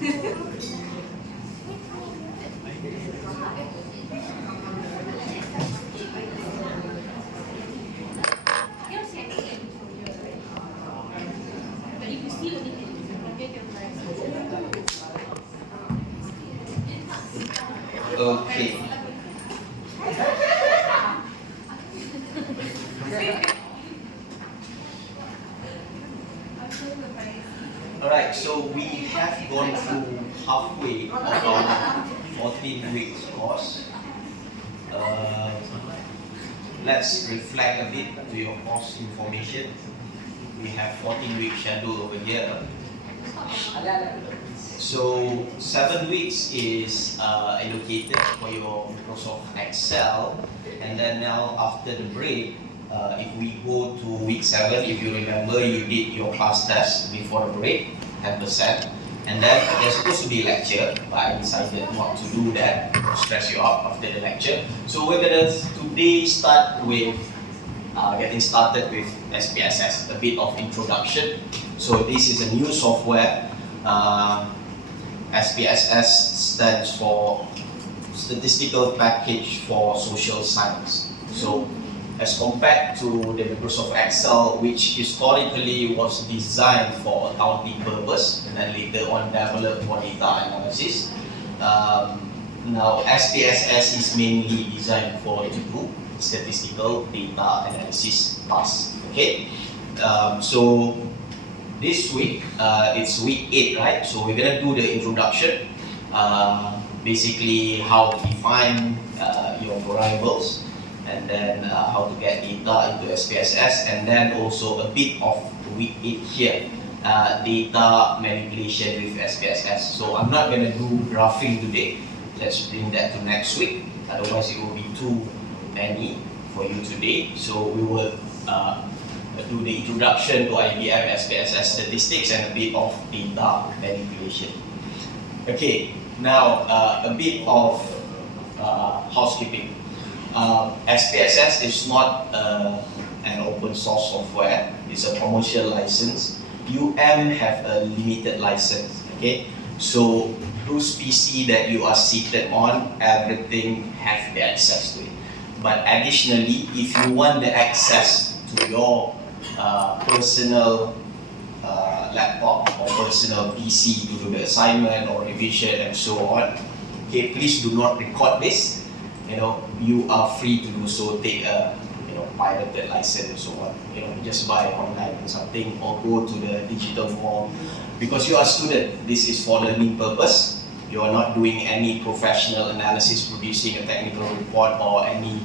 Okay. Alright, so we have gone through halfway of our 14 weeks course. Let's reflect a bit to your course information. We have 14 weeks schedule over here. So 7 weeks is allocated for your Microsoft Excel, and then now after the break, if we go to week 7, if you remember, you did your class test before the break, 10%, and then there's supposed to be a lecture, but I decided not to do that, to stress you out after the lecture. So we're gonna today start with getting started with SPSS, a bit of introduction. So this is a new software. SPSS stands for Statistical Package for Social Science. So as compared to the Microsoft Excel, which historically was designed for accounting purpose and then later on developed for data analysis, now SPSS is mainly designed for to do statistical data analysis tasks. Okay, so this week, it's week 8, right? So we're gonna do the introduction, basically how to define your variables, and then how to get data into SPSS, and then also a bit of week 8 here, data manipulation with SPSS. So I'm not gonna do graphing today. Let's bring that to next week. Otherwise, it will be too many for you today. So we will do the introduction to IBM SPSS statistics and a bit of data manipulation. Okay, now a bit of housekeeping. SPSS is not an open source software, it's a commercial license. UM have a limited license, okay? So those PC that you are seated on, everything have the access to it. But additionally, if you want the access to your personal laptop or personal PC to do the assignment or revision and so on, okay, please do not record this. You are free to do so. Take a pirated license and so on. Just buy online or something, or go to the digital mall. Because you are a student, this is for learning purpose. You are not doing any professional analysis, producing a technical report or any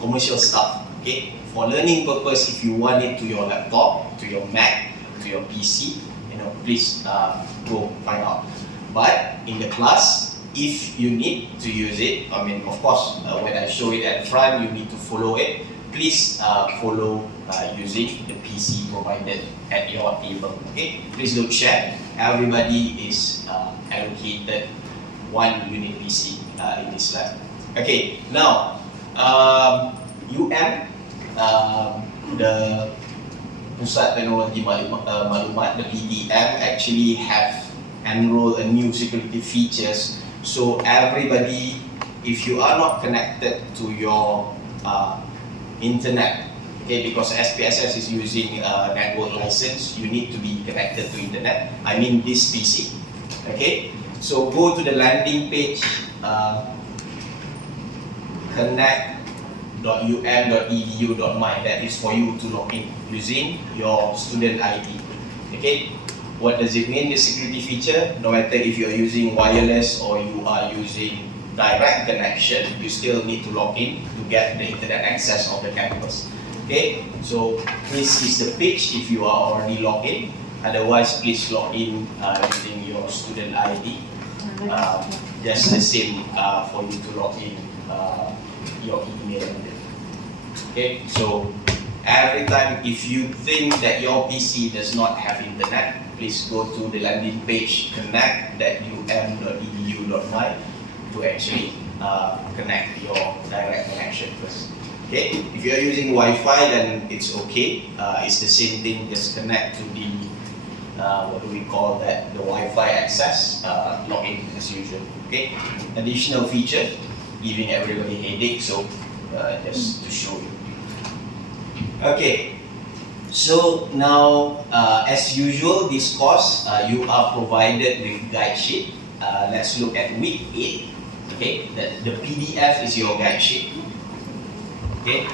commercial stuff. Okay, for learning purpose, if you want it to your laptop, to your Mac, to your PC, please go find out. But in the class, if you need to use it, of course, when I show it at front, you need to follow it. Please follow using the PC provided at your table. Okay, please don't share. Everybody is allocated one unique PC in this lab. Okay, now the Pusat Teknologi Maklumat, the PTM, actually have enrolled a new security features. So everybody, if you are not connected to your internet, okay, because SPSS is using a network license, you need to be connected to internet. I mean this PC. Okay, so go to the landing page, connect.um.edu.my. That is for you to log in using your student ID. Okay. What does it mean, the security feature? No matter if you are using wireless or you are using direct connection, you still need to log in to get the internet access of the campus. Okay, so this is the page if you are already logged in. Otherwise, please log in using your student ID. Just the same for you to log in your email. Okay, so every time if you think that your PC does not have internet, please go to the landing page connect.um.edu.my to actually connect your direct connection first. Okay, if you are using Wi-Fi, then it's okay. It's the same thing. Just connect to the what do we call that, the Wi-Fi access, login as usual. Okay, additional feature, giving everybody headache, so just to show you. Okay, so now as usual, this course you are provided with guide sheet. Let's look at week 8. Okay, the PDF is your guide sheet. Okay,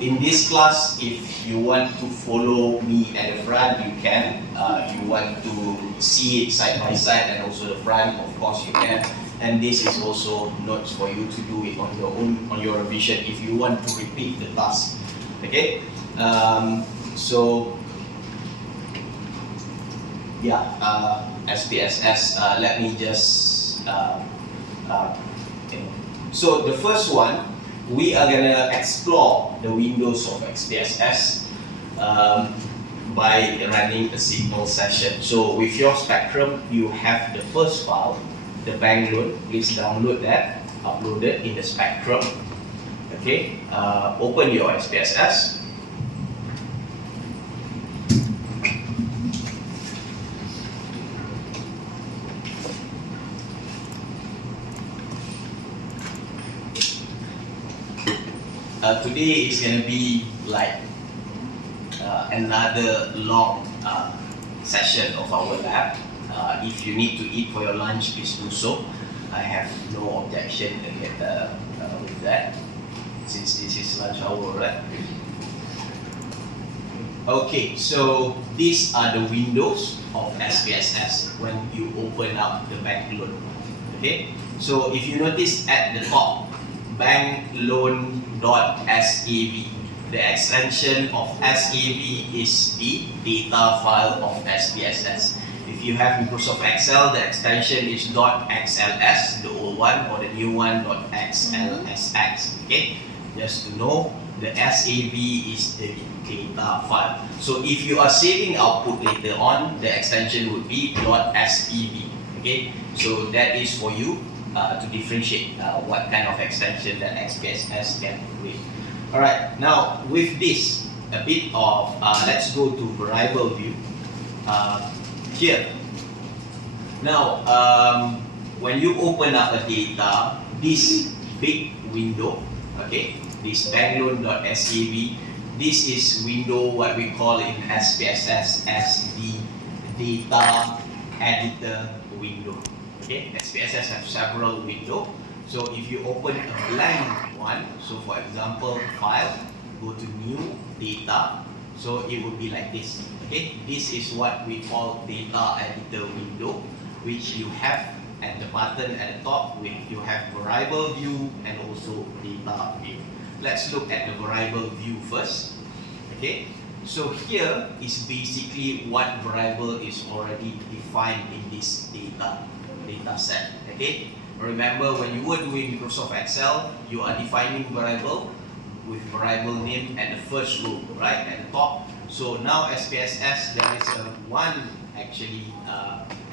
in this class, if you want to follow me at the front, you can. You want to see it side by side and also the front, of course you can. And this is also notes for you to do it on your own, on your revision, if you want to repeat the task. Okay, so yeah, SPSS. Let me just. Okay. So the first one, we are gonna explore the windows of SPSS by running a simple session. So with your Spectrum, you have the first file, the bank loan. Please download that, upload it in the Spectrum. Okay, open your SPSS. Today is going to be like another long session of our lab. If you need to eat for your lunch, please do so. I have no objection with that, since this is lunch hour, right? Okay, so these are the windows of SPSS when you open up the bank loan. Okay, so if you notice at the top, bankloan.sav. The extension of SAV is the data file of SPSS. If you have Microsoft Excel, the extension is .xls, the old one, or the new one .xlsx. Okay, just to know, the SAV is the data file. So if you are saving output later on, the extension would be .spv. Okay, so that is for you to differentiate what kind of extension that SPSS can read. Alright, now with this, a bit of, let's go to variable view here. Now, when you open up a data, this big window, okay, this bankloan.sav, this is window what we call in SPSS as the data editor window. Okay, SPSS have several windows. So if you open a blank one, so for example, file, go to new data, so it will be like this. Okay, this is what we call data editor window, which you have at the button at the top. You have variable view and also data view. Let's look at the variable view first. Okay, so here is basically what variable is already defined in this data set. Okay, remember when you were doing Microsoft Excel, you are defining variable with variable name at the first row, right at the top. So now SPSS, there is one actually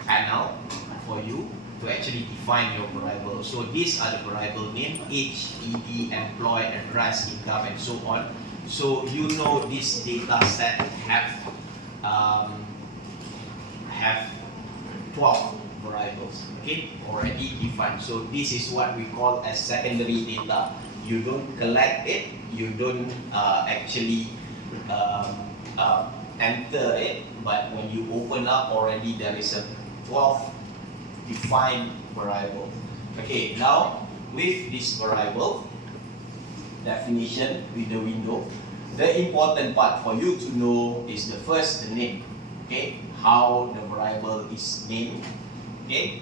panel for you to actually define your variable. So these are the variable name: age, ED, employee, address, income, and so on. So you know this data set have 12 variables, okay, already defined. So this is what we call as secondary data. You don't collect it, you don't actually enter it, but when you open up already there is a 12 defined variable. Okay, now with this variable definition with the window, the important part for you to know is the first, the name. Okay, how the variable is named. Okay,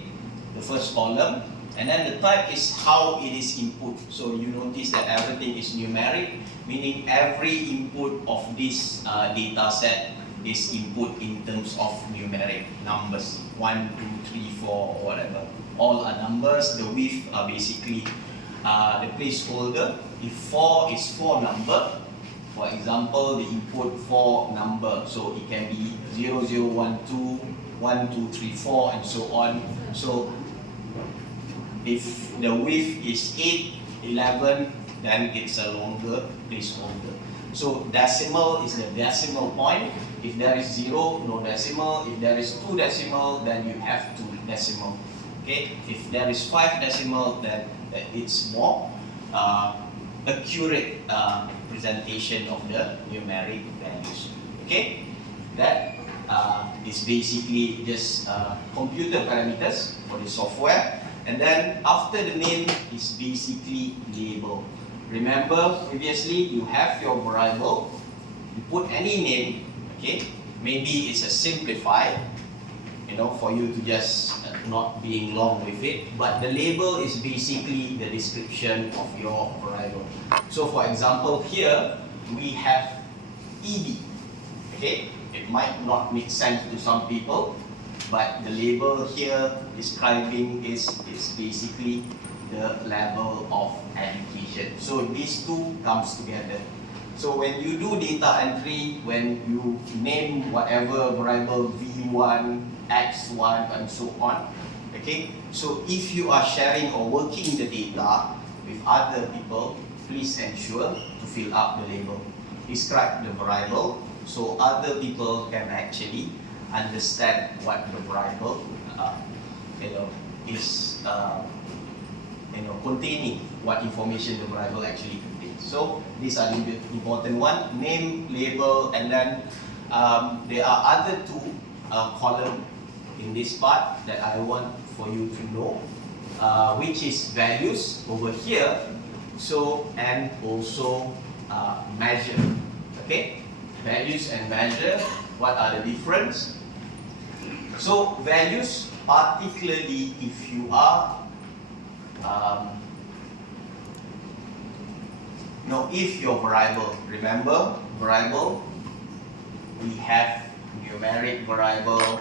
the first column, and then the type is how it is input. So you notice that everything is numeric, meaning every input of this data set is input in terms of numeric numbers, 1, 2, 3, 4, or whatever. All are numbers. The width are basically the placeholder. If 4 is 4 number, for example, the input 4 number, so it can be 0, 0, 1, 2, 1, 2, 3, 4, and so on. So if the width is 8, 11, then it's a longer placeholder. So decimal is the decimal point. If there is 0, no decimal. If there is 2 decimal, then you have 2 decimal. Okay. If there is 5 decimal, then it's more accurate presentation of the numeric values. Okay. That is basically just computer parameters for the software. And then after the name is basically label. Remember previously you have your variable, you put any name, okay? Maybe it's a simplified, for you to just not being long with it. But the label is basically the description of your variable. So for example here we have ED, okay? It might not make sense to some people, but the label here describing is basically the level of education. So these two comes together. So when you do data entry, when you name whatever variable v1, x1 and so on, okay? So if you are sharing or working the data with other people, please ensure to fill up the label. Describe the variable so other people can actually understand what the variable is containing, what information the variable actually contains. So these are the important one: name, label, and then there are other two columns in this part that I want for you to know, which is values over here. So and also measure. Okay, values and measure. What are the difference? So values, particularly if you are if your variable, remember variable, we have numeric variable,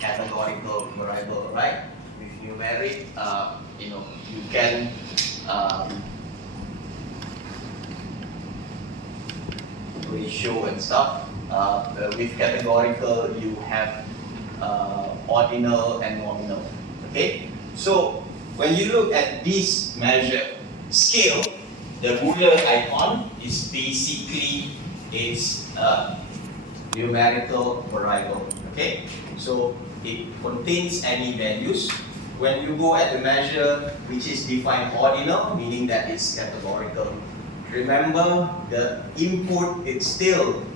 categorical variable, right? With numeric, you can ratio and stuff. With categorical, you have ordinal and nominal. Okay, so when you look at this measure scale, the ruler icon is basically its numerical variable. Okay, so it contains any values. When you go at the measure which is defined ordinal, meaning that it's categorical, remember the input is still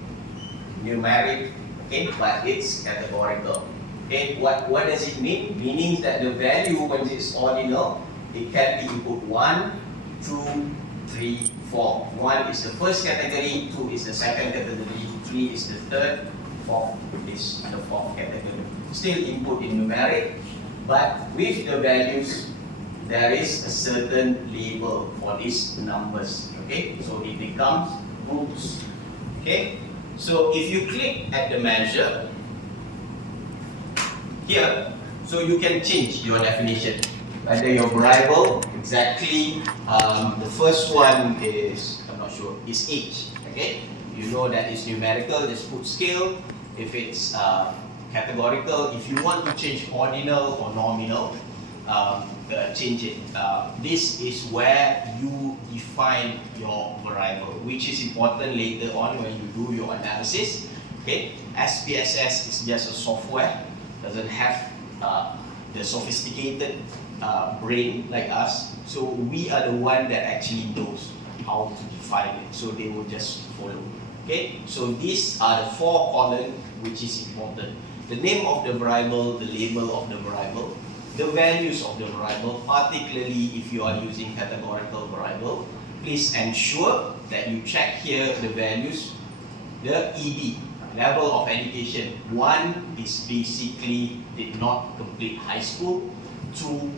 numeric, okay, but it's categorical. Okay, what does it mean? Meaning that the value when it's ordinal, it can be input 1, 2, 3, 4. 1 is the first category, 2 is the second category, 3 is the third, 4 is the fourth category. Still input in numeric, but with the values, there is a certain label for these numbers. Okay, so it becomes groups. Okay, so if you click at the measure here, so you can change your definition. Whether your variable, exactly, the first one is, I'm not sure, is age. Okay, you know that it's numerical, just put scale. If it's categorical, if you want to change ordinal or nominal, change it. This is where you define your variable, which is important later on when you do your analysis. Okay, SPSS is just a software, doesn't have the sophisticated brain like us. So we are the one that actually knows how to define it. So they will just follow. Okay, so these are the 4 columns which is important. The name of the variable, the label of the variable, the values of the variable, particularly if you are using categorical variable, please ensure that you check here the values, the ED, level of education. 1 is basically did not complete high school, 2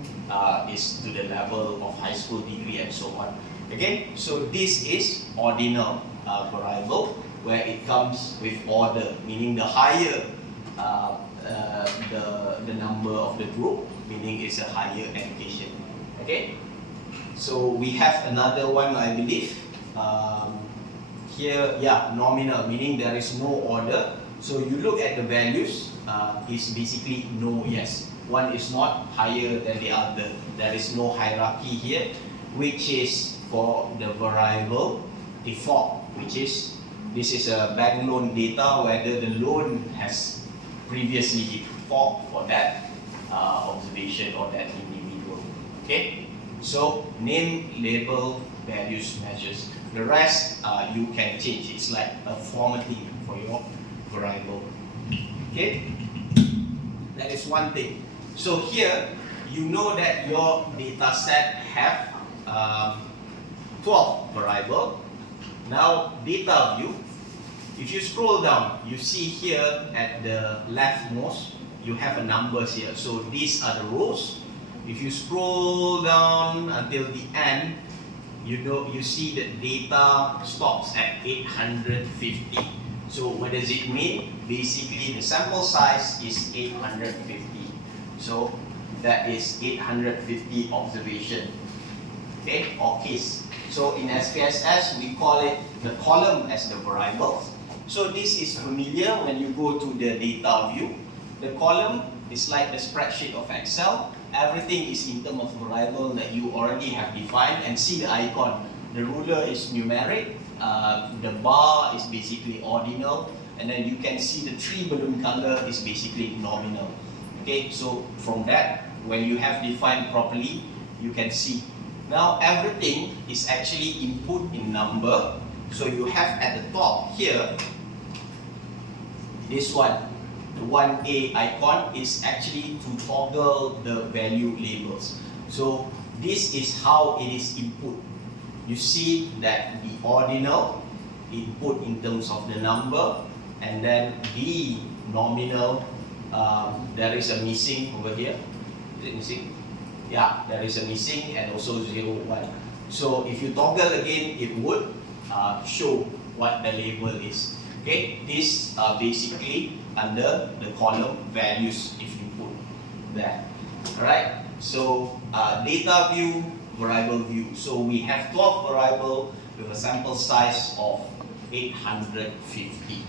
is to the level of high school degree and so on. Okay, so this is ordinal variable where it comes with order, meaning the higher the number of the group, meaning it's a higher education. Okay, so we have another one, I believe. Here, yeah, nominal, meaning there is no order. So you look at the values, is basically no, yes. One is not higher than the other. There is no hierarchy here, which is for the variable default, which is This is a bank loan data, whether the loan has previously been performed for that observation or that individual. Okay, so name, label, values, measures. The rest you can change. It's like a formatting for your variable. Okay, that is one thing. So here you know that your data set have 12 variable. Now data view, if you scroll down, you see here at the leftmost, you have a numbers here. So these are the rows. If you scroll down until the end, you see that data stops at 850. So what does it mean? Basically the sample size is 850. So that is 850 observation, okay, or case. So in SPSS we call it the column as the variable. So this is familiar when you go to the data view. The column is like the spreadsheet of Excel. Everything is in terms of variable that you already have defined, and see the icon. The ruler is numeric, the bar is basically ordinal, and then you can see the three balloon color is basically nominal. Okay, so from that, when you have defined properly, you can see. Now everything is actually input in number. So you have at the top here, this one, the 1A icon is actually to toggle the value labels. So this is how it is input. You see that the ordinal input in terms of the number, and then the nominal, there is a missing over here. Is it missing? Yeah, there is a missing, and also 0, 1. So if you toggle again, it would show what the label is. Okay, this basically under the column values if you put that. Alright, so data view, variable view. So we have 12 variable with a sample size of 850.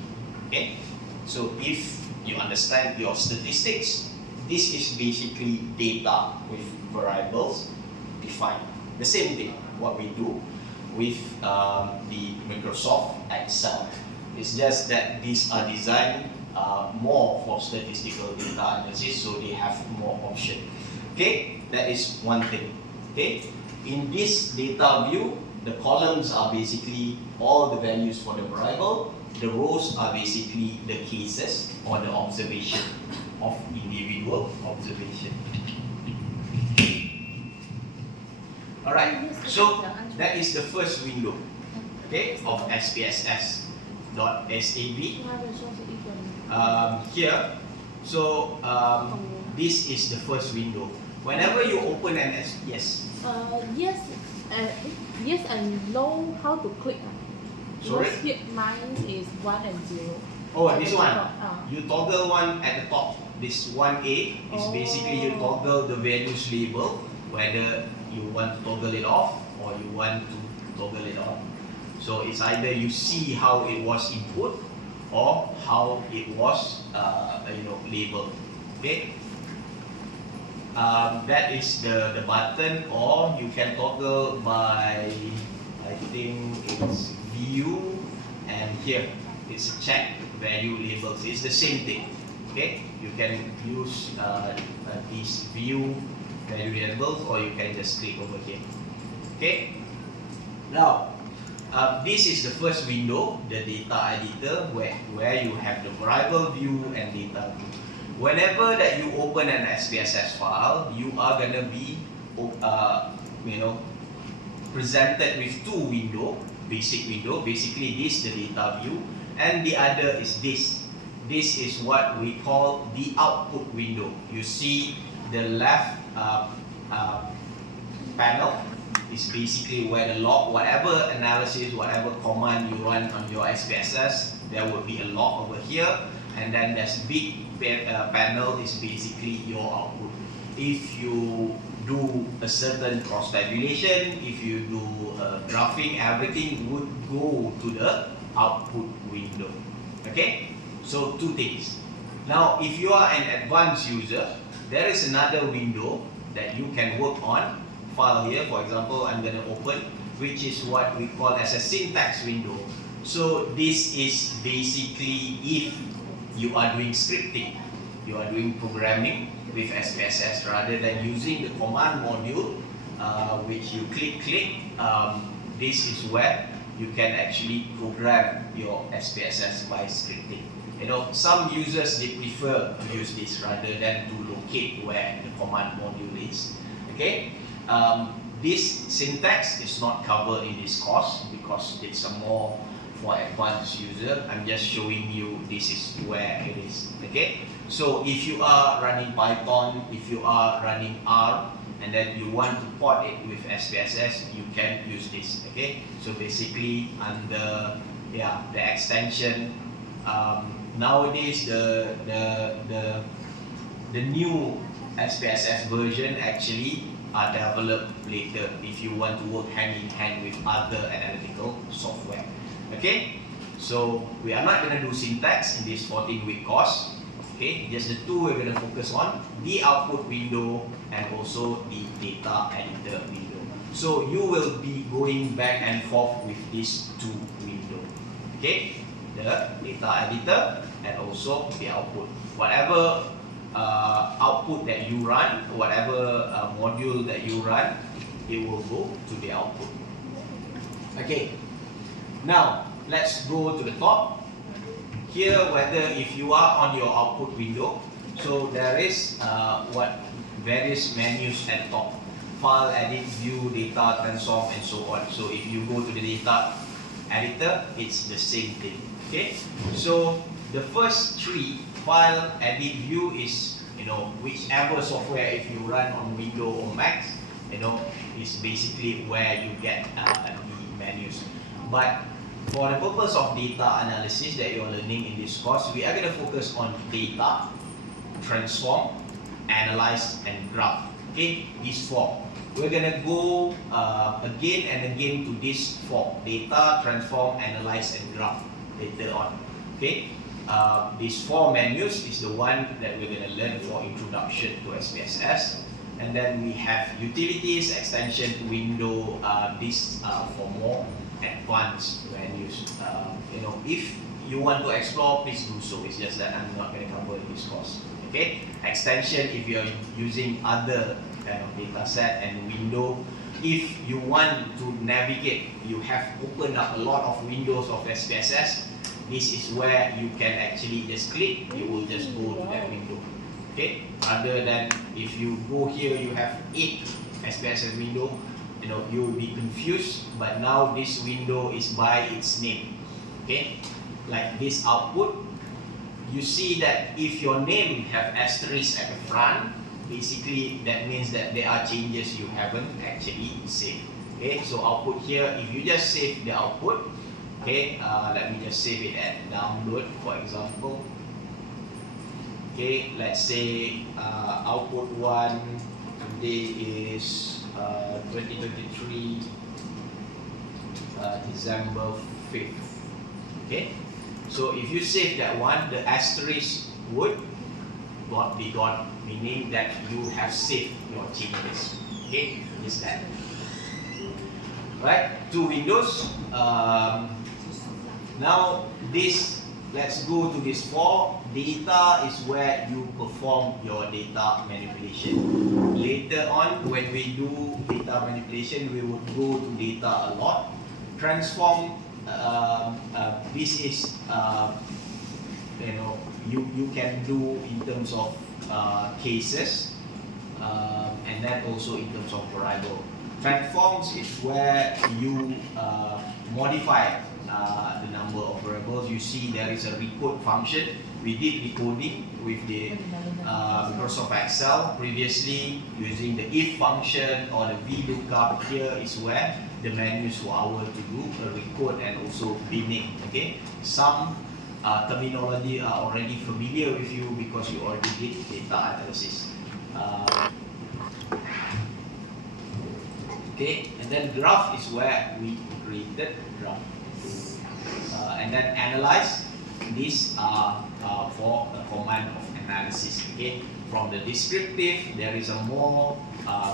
Okay, so if you understand your statistics, this is basically data with variables defined. The same thing what we do with the Microsoft Excel. It's just that these are designed more for statistical data analysis, so they have more option. Okay, that is one thing. Okay, in this data view, the columns are basically all the values for the variable. The rows are basically the cases or the observation of individual observation. Alright, so that is the first window, okay, of SPSS.SAV. Here, so this is the first window. Whenever you open an yes, yes, and know how to click. Sorry? Because here mine is 1 and 0. Oh, this one. You toggle one at the top. This 1A is basically you toggle the values label, whether you want to toggle it off or you want to toggle it on. So it's either you see how it was input or how it was labeled. Okay. That is the button, or you can toggle by, I think it's view, and here it's check value labels. It's the same thing. Okay, you can use these view value labels, or you can just click over here. Okay, now this is the first window, the data editor, where you have the variable view and data view. Whenever that you open an SPSS file, you are gonna be presented with two windows. Basic window, basically this the data view, and the other is this. This is what we call the output window. You see the left panel is basically where the log, whatever analysis, whatever command you run on your SPSS, there will be a log over here, and then this big panel is basically your output. If you do a certain cross tabulation, if you do graphing, everything would go to the output window. Okay, so two things. Now if you are an advanced user, there is another window that you can work on. File here, for example, I'm going to open, which is what we call as a syntax window. So this is basically if you are doing scripting, you are doing programming with SPSS rather than using the command module, which you click. This is where you can actually program your SPSS by scripting. You know, some users, they prefer to use this rather than to locate where the command module is. Okay, this syntax is not covered in this course because it's a more for advanced user. I'm just showing you this is where it is. Okay, so if you are running Python, if you are running R, and then you want to port it with SPSS, you can use this. Okay, so basically under the extension, nowadays the new SPSS version actually are developed later if you want to work hand in hand with other analytical software. Okay, so we are not going to do syntax in this 14-week course. Okay, just the two we're going to focus on: the output window and also the data editor window. So you will be going back and forth with these two windows. Okay, the data editor and also the output. Whatever output that you run, whatever module that you run, it will go to the output. Okay, now let's go to the top. Here, whether if you are on your output window, so there is various menus at the top: file, edit, view, data, transform, and so on. So if you go to the data editor, it's the same thing. Okay, so the first three, file, edit, view, is, you know, whichever software, if you run on Windows or Mac, you know, is basically where you get the menus. But for the purpose of data analysis that you're learning in this course, we are going to focus on data, transform, analyze, and graph. Okay, these four. We're going to go again and again to these four: data, transform, analyze, and graph later on. Okay, these four menus is the one that we're going to learn for introduction to SPSS. And then we have utilities, extension, window, this for more advanced menus. You know, if you want to explore, please do so. It's just that I'm not going to cover in this course. Okay, extension if you're using other kind of data set, and window if you want to navigate, you have opened up a lot of windows of SPSS. This is where you can actually just click, it will just go to that window. Okay, rather than if you go here, you have 8 SPSS window, you know, you will be confused. But now this window is by its name. Okay, like this output, you see that if your name have asterisk at the front, basically that means that there are changes you haven't actually saved. Okay, so output here, if you just save the output, okay, let me just save it at download, for example. Okay, let's say output 1 today is 2023 December 5th. Okay, so if you save that one, the asterisk would be gone, meaning that you have saved your changes. Okay, is that right? 2 windows. Now this, let's go to this 4. Data is where you perform your data manipulation. Later on, when we do data manipulation, we would go to data a lot. Transform, this is you know, you can do in terms of cases, and then also in terms of variable. Transforms is where you modify the number of variables. You see there is a recode function. We did recoding with the Microsoft Excel previously using the if function or the VLOOKUP. Here is where the menus for our to do a recode and also binning. Okay, some terminology are already familiar with you because you already did data analysis. Okay, and then graph is where we created graph. And then analyze, these are for a command of analysis. Okay, from the descriptive, there is a more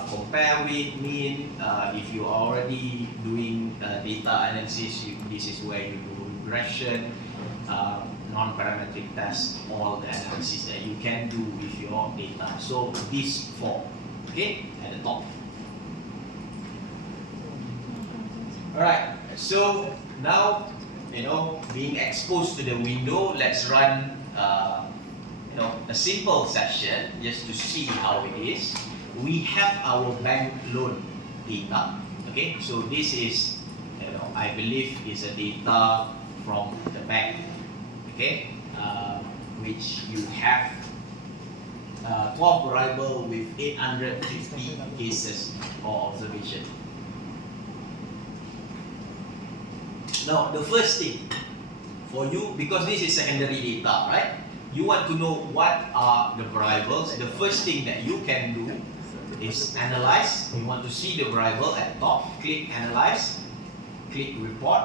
compare with, mean. If you are already doing data analysis, this is where you do regression, non-parametric tests, all the analysis that you can do with your data. So these four, okay, at the top. Alright, so now, being exposed to the window, let's run a simple session just to see how it is. We have our bank loan data. Okay, so this is, I believe is a data from the bank. Okay, which you have 12 variable with 850 cases or observation. Now, the first thing for you, because this is secondary data, right? You want to know what are the variables. The first thing that you can do is analyze. You want to see the variable at top, click analyze, click report,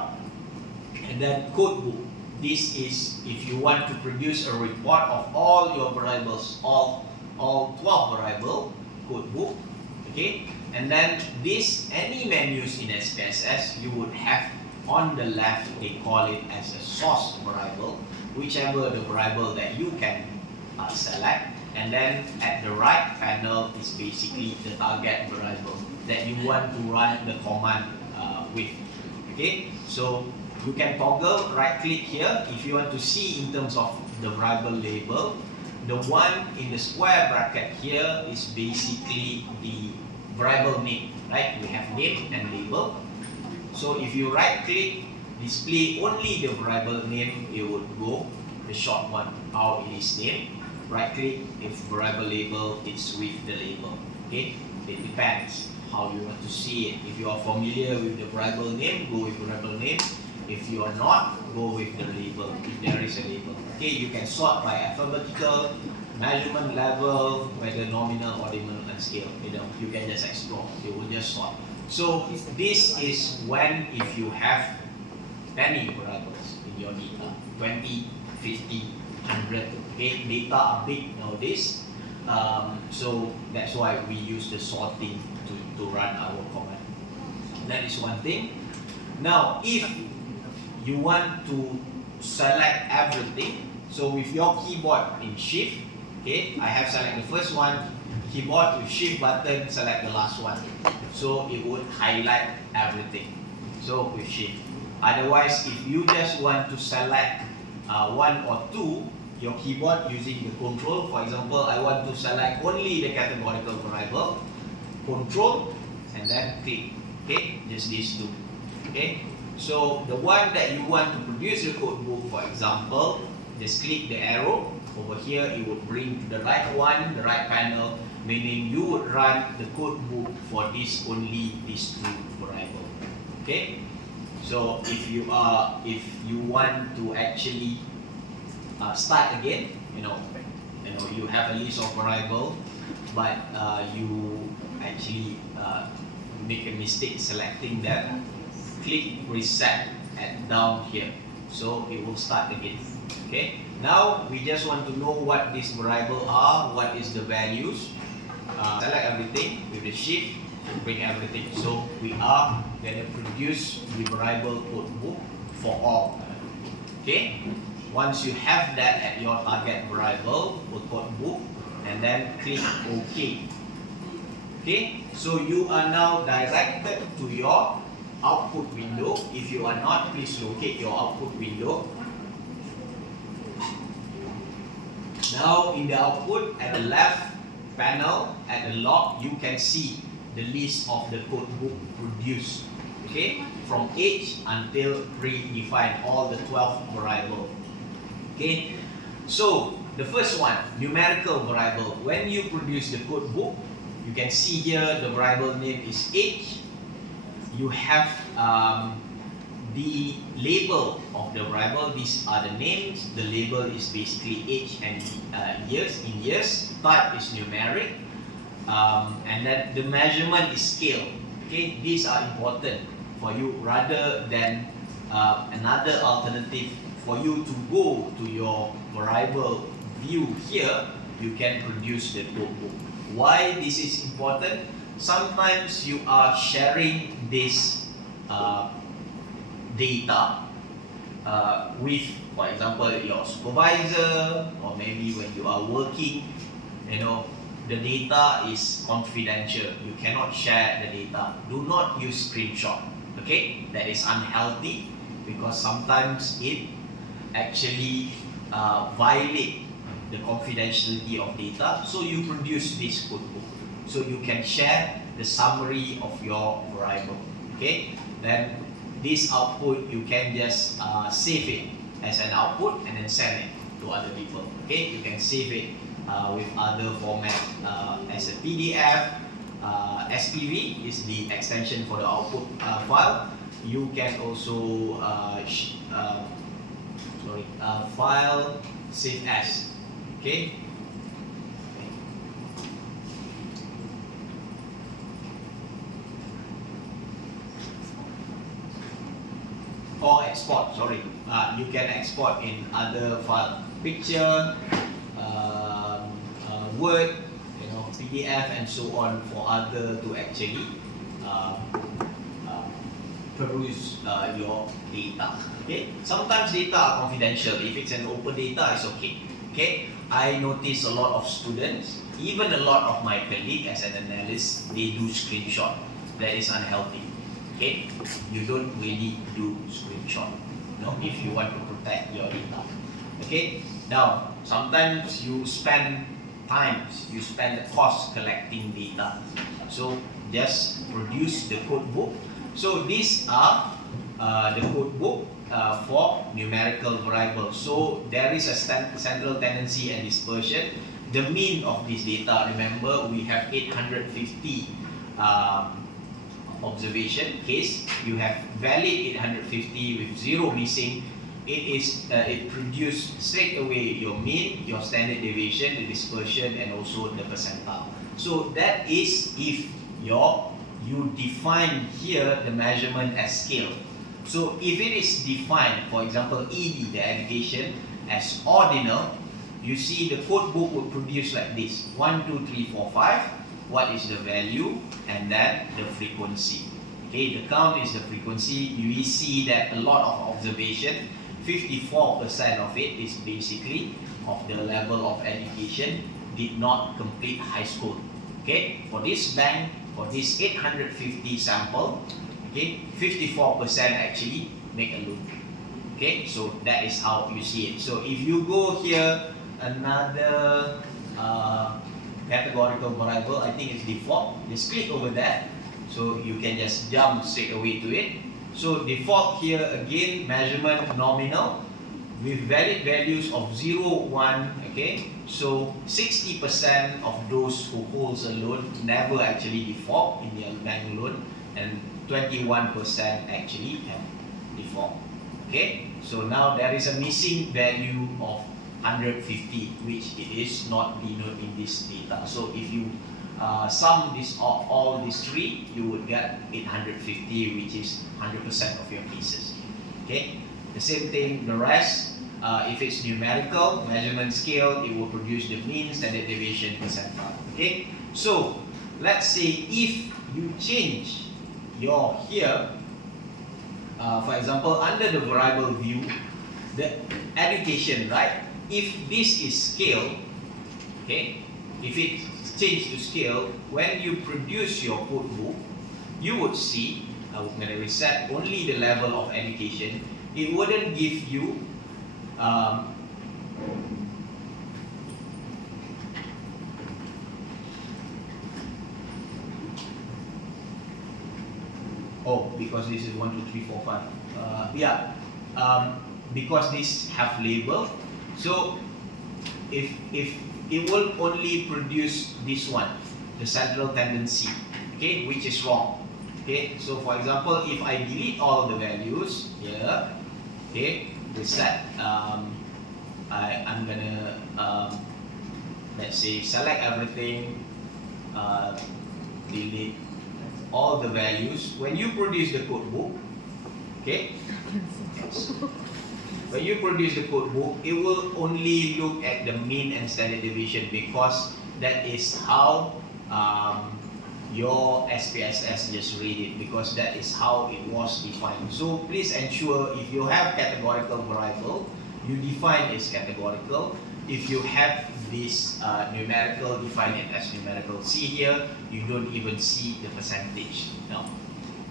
and then code book. This is if you want to produce a report of all your variables, all 12 variable, code book, okay? And then any menus in SPSS, you would have on the left, they call it as a source variable, whichever the variable that you can select. And then at the right panel is basically the target variable that you want to run the command with. Okay, so you can toggle right click here if you want to see in terms of the variable label. The one in the square bracket here is basically the variable name, right? We have name and label. So if you right click, display only the variable name, it would go the short one, how it is named. Right click, if variable label, it's with the label. Okay, it depends how you want to see it. If you are familiar with the variable name, go with variable name. If you are not, go with the label, if there is a label. Okay, you can sort by alphabetical, measurement level, whether nominal, ordinal, and scale. You can just explore. You will just sort. So this is when if you have many variables in your data, 20, 50, 100. Okay, data are big nowadays. So that's why we use the sorting to run our command. That is one thing. Now, if you want to select everything, so with your keyboard in shift, okay, I have select the first one, keyboard with shift button, select the last one. So it would highlight everything. So with shift. Otherwise, if you just want to select one or two, your keyboard using the control, for example, I want to select only the categorical variable, control, and then click. Okay, just these two. Okay, so the one that you want to produce the code book, for example, just click the arrow over here. It would bring to the right one, the right panel, meaning you would run the code book for only these two variable. Okay, so if you want to actually start again, you have a list of variable, but you actually make a mistake selecting them, click reset and down here, so it will start again. Okay, now we just want to know what these variable are, what is the values. Select everything with the shift to bring everything. So we are going to produce the variable code book for all. Okay, once you have that at your target variable code book, and then click OK. Okay, so you are now directed to your output window. If you are not, please locate your output window. Now in the output at the left panel at the log, you can see the list of the code book produced. Okay, from age until predefined, all the 12 variable. Okay, so the first one, numerical variable. When you produce the code book, you can see here the variable name is age. You have the label of the variable. These are the names. The label is basically age and years in years. Type is numeric, and then the measurement is scale. Okay, these are important for you rather than another alternative for you to go to your variable view here. You can produce the code book. Why this is important? Sometimes you are sharing this data with, for example, your supervisor, or maybe when you are working, the data is confidential. You cannot share the data. Do not use screenshot. Okay, that is unhealthy because sometimes it actually violate the confidentiality of data. So you produce this codebook, so you can share the summary of your variable. Okay, then this output you can just save it as an output and then send it to other people. Okay, you can save it with other format as a PDF. SPV is the extension for the output file. You can also file save as. Okay. Or export. Sorry, you can export in other file, picture, Word, PDF, and so on for other to actually peruse your data. Okay. Sometimes data are confidential. If it's an open data, it's okay. Okay. I notice a lot of students, even a lot of my colleagues as an analyst, they do screenshot. That is unhealthy. Okay. You don't really do screenshot. If you want to protect your data. Okay. Now, sometimes you spend the cost collecting data. So just produce the code book. So these are the code book for numerical variables. So there is a central tendency and dispersion. The mean of this data, remember we have 850 observation case. You have valid 850 with 0 missing. It produces straight away your mean, your standard deviation, the dispersion, and also the percentile. So that is if you define here the measurement as scale. So if it is defined, for example, ED, the education, as ordinal, you see the code book will produce like this: 1, 2, 3, 4, 5. What is the value? And then the frequency. Okay, the count is the frequency. You see that a lot of observation, 54% of it is basically of the level of education, did not complete high school. Okay, for this bank, for this 850 sample, okay, 54% actually make a loop. Okay, so that is how you see it. So if you go here, another categorical variable, I think it's default. Just click over that, so you can just jump straight away to it. So default here again, measurement nominal with valid values of 0, 1. Okay, so 60% of those who holds a loan never actually default in their bank loan, and 21% actually have default. Okay, so now there is a missing value of 150, which it is not denoted in this data. So if you sum this all these three, you would get 850, which is 100% of your cases. Okay, the same thing the rest. If it's numerical measurement scale, it will produce the mean, standard deviation, percentile. Okay, so let's say if you change your here, for example, under the variable view, the education, right? If this is scale, okay, if it changed to scale, when you produce your code book, you would see, I'm going to reset only the level of education. It wouldn't give you because this is 1, 2, 3, 4, 5. Because this have label, so if it will only produce this one, the central tendency, okay, which is wrong. Okay, so for example, if I delete all the values here, okay, reset, I'm gonna let's say select everything, delete all the values. When you produce the code book, okay, when you produce the code book, it will only look at the mean and standard deviation, because that is how your SPSS just read it, because that is how it was defined. So please ensure if you have categorical variable, you define it as categorical. If you have this numerical, define it as numerical. See here, you don't even see the percentage now.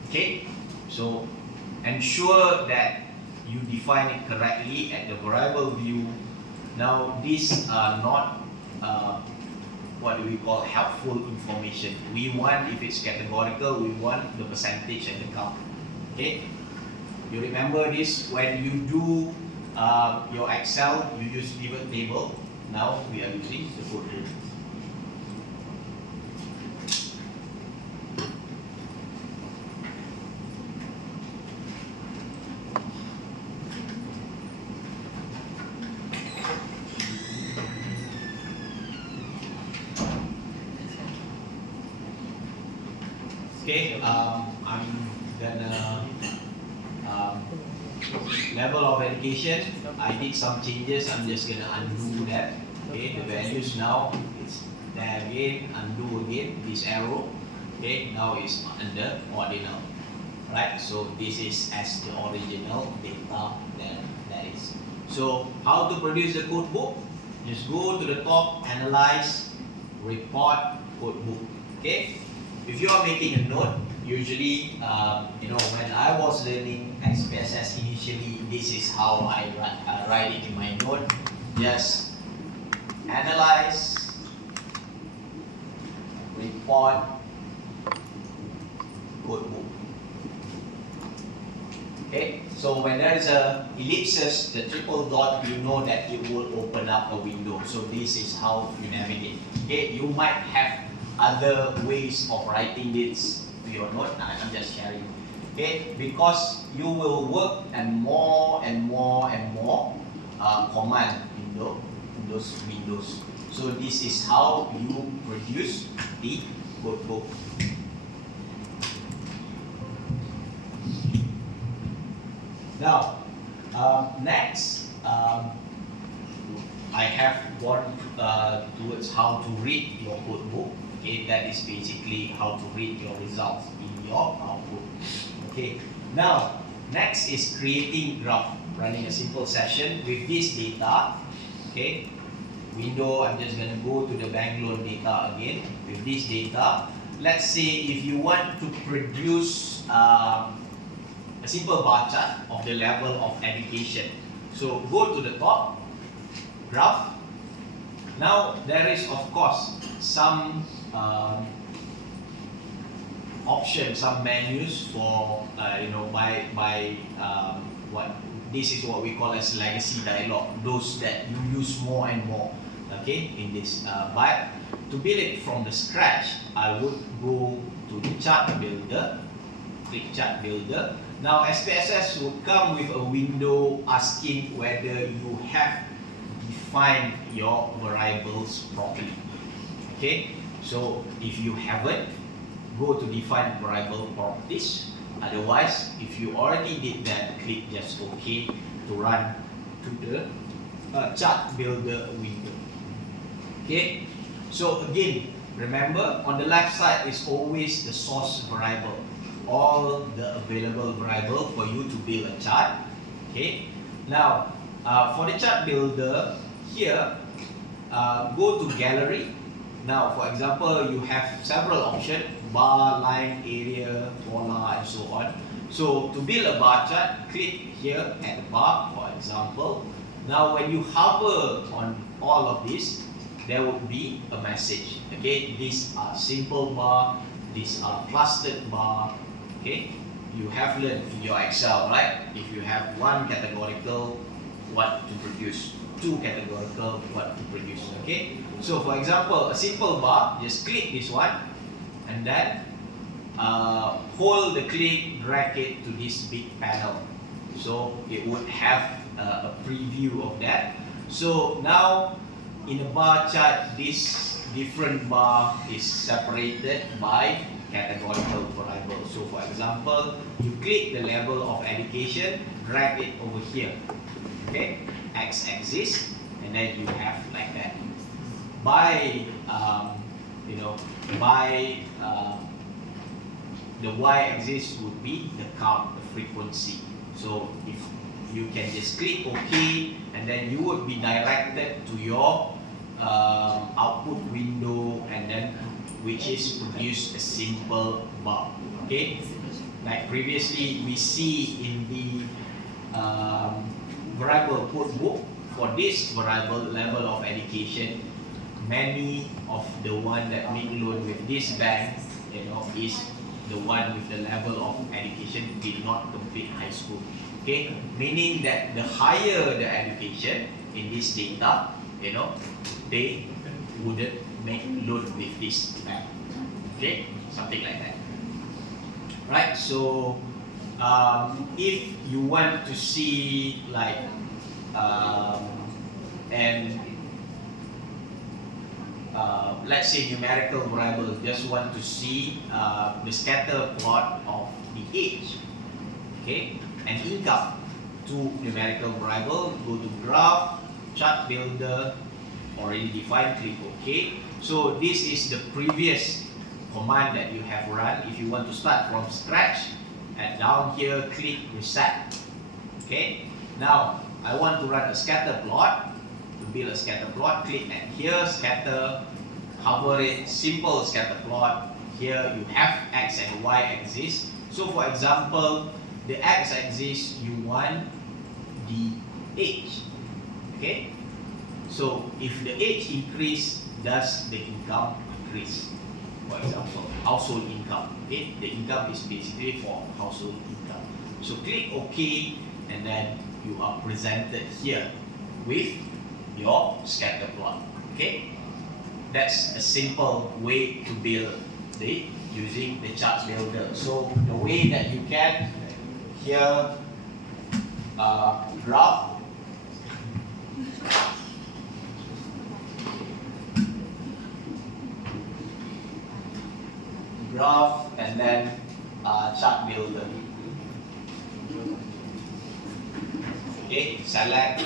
Okay, so ensure that you define it correctly at the variable view. Now these are not what we call helpful information. We want, if it's categorical, we want the percentage and the count. Okay, you remember this when you do your Excel, you use pivot table. Now we are using the code table. Okay, I'm gonna level of education. I did some changes. I'm just gonna undo that. Okay, the values now it's there again. Undo again this arrow. Okay, now it's under ordinal. Right. So this is as the original data that is. So how to produce the code book? Just go to the top, analyze, report, code book. Okay. If you are making a note, usually, when I was learning SPSS initially, this is how I write it in my note. Just analyze, report, code book. Okay, so when there is a ellipsis, the triple dot, you know that it will open up a window. So this is how you navigate. Okay, you might have other ways of writing this to your note. I'm just sharing. Okay, because you will work and more command in those windows. So this is how you produce the code book. Now, next, I have gone towards how to read your code book. Okay, that is basically how to read your results in your output. Okay, now next is creating graph, running a simple session with this data. Okay, window, I'm just going to go to the bank loan data again with this data. Let's say if you want to produce a simple bar chart of the level of education. So go to the top, graph. Now there is of course some options, some menus for what this is what we call as legacy dialog. Those that you use more and more. Okay, in this. But to build it from the scratch, I would go to the chart builder. Click chart builder. Now SPSS would come with a window asking whether you have defined your variables properly. Okay, so if you haven't, go to define variable properties. Otherwise, if you already did that, click just OK to run to the chart builder window. Okay, so again, remember on the left side is always the source variable, all the available variable for you to build a chart. Okay, now for the chart builder here, go to gallery. Now, for example, you have several options: bar, line, area, polar, and so on. So to build a bar chart, click here at the bar, for example. Now, when you hover on all of this, there would be a message. Okay, these are simple bar, these are clustered bar. Okay, you have learned in your Excel, right? If you have one categorical, what to produce, two categorical, what to produce. Okay, so for example, a simple bar, just click this one and then hold the click, drag it to this big panel. So it would have a preview of that. So now in a bar chart, this different bar is separated by categorical variable. So for example, you click the level of education, drag it over here. Okay, x-axis, and then you have like that. By by the y-axis would be the count, the frequency. So if you can just click OK, and then you would be directed to your output window, and then which is produce a simple bar. Okay, like previously we see in the variable code book, for this variable level of education, many of the one that make loan with this bank, is the one with the level of education did not complete high school. Okay, meaning that the higher the education in this data, they wouldn't make loan with this bank. Okay, something like that. Right. So if you want to see like let's say numerical variable, just want to see the scatter plot of the age, okay, and income. To numerical variable, go to graph, chart builder, already defined, click OK. So this is the previous command that you have run. If you want to start from scratch, and down here click reset. Okay, now I want to run a scatter plot. To build a scatter plot, click at here, scatter, hover it, simple scatter plot. Here you have x and y axis. So for example, the x axis you want the age. Okay, so if the age increase, does the income increase? For example, household income. Okay, the income is basically for household income. So click OK, and then you are presented here with your scatter plot. Okay, that's a simple way to build using the chart builder. So the way that you can here graph, and then chart builder. Okay, select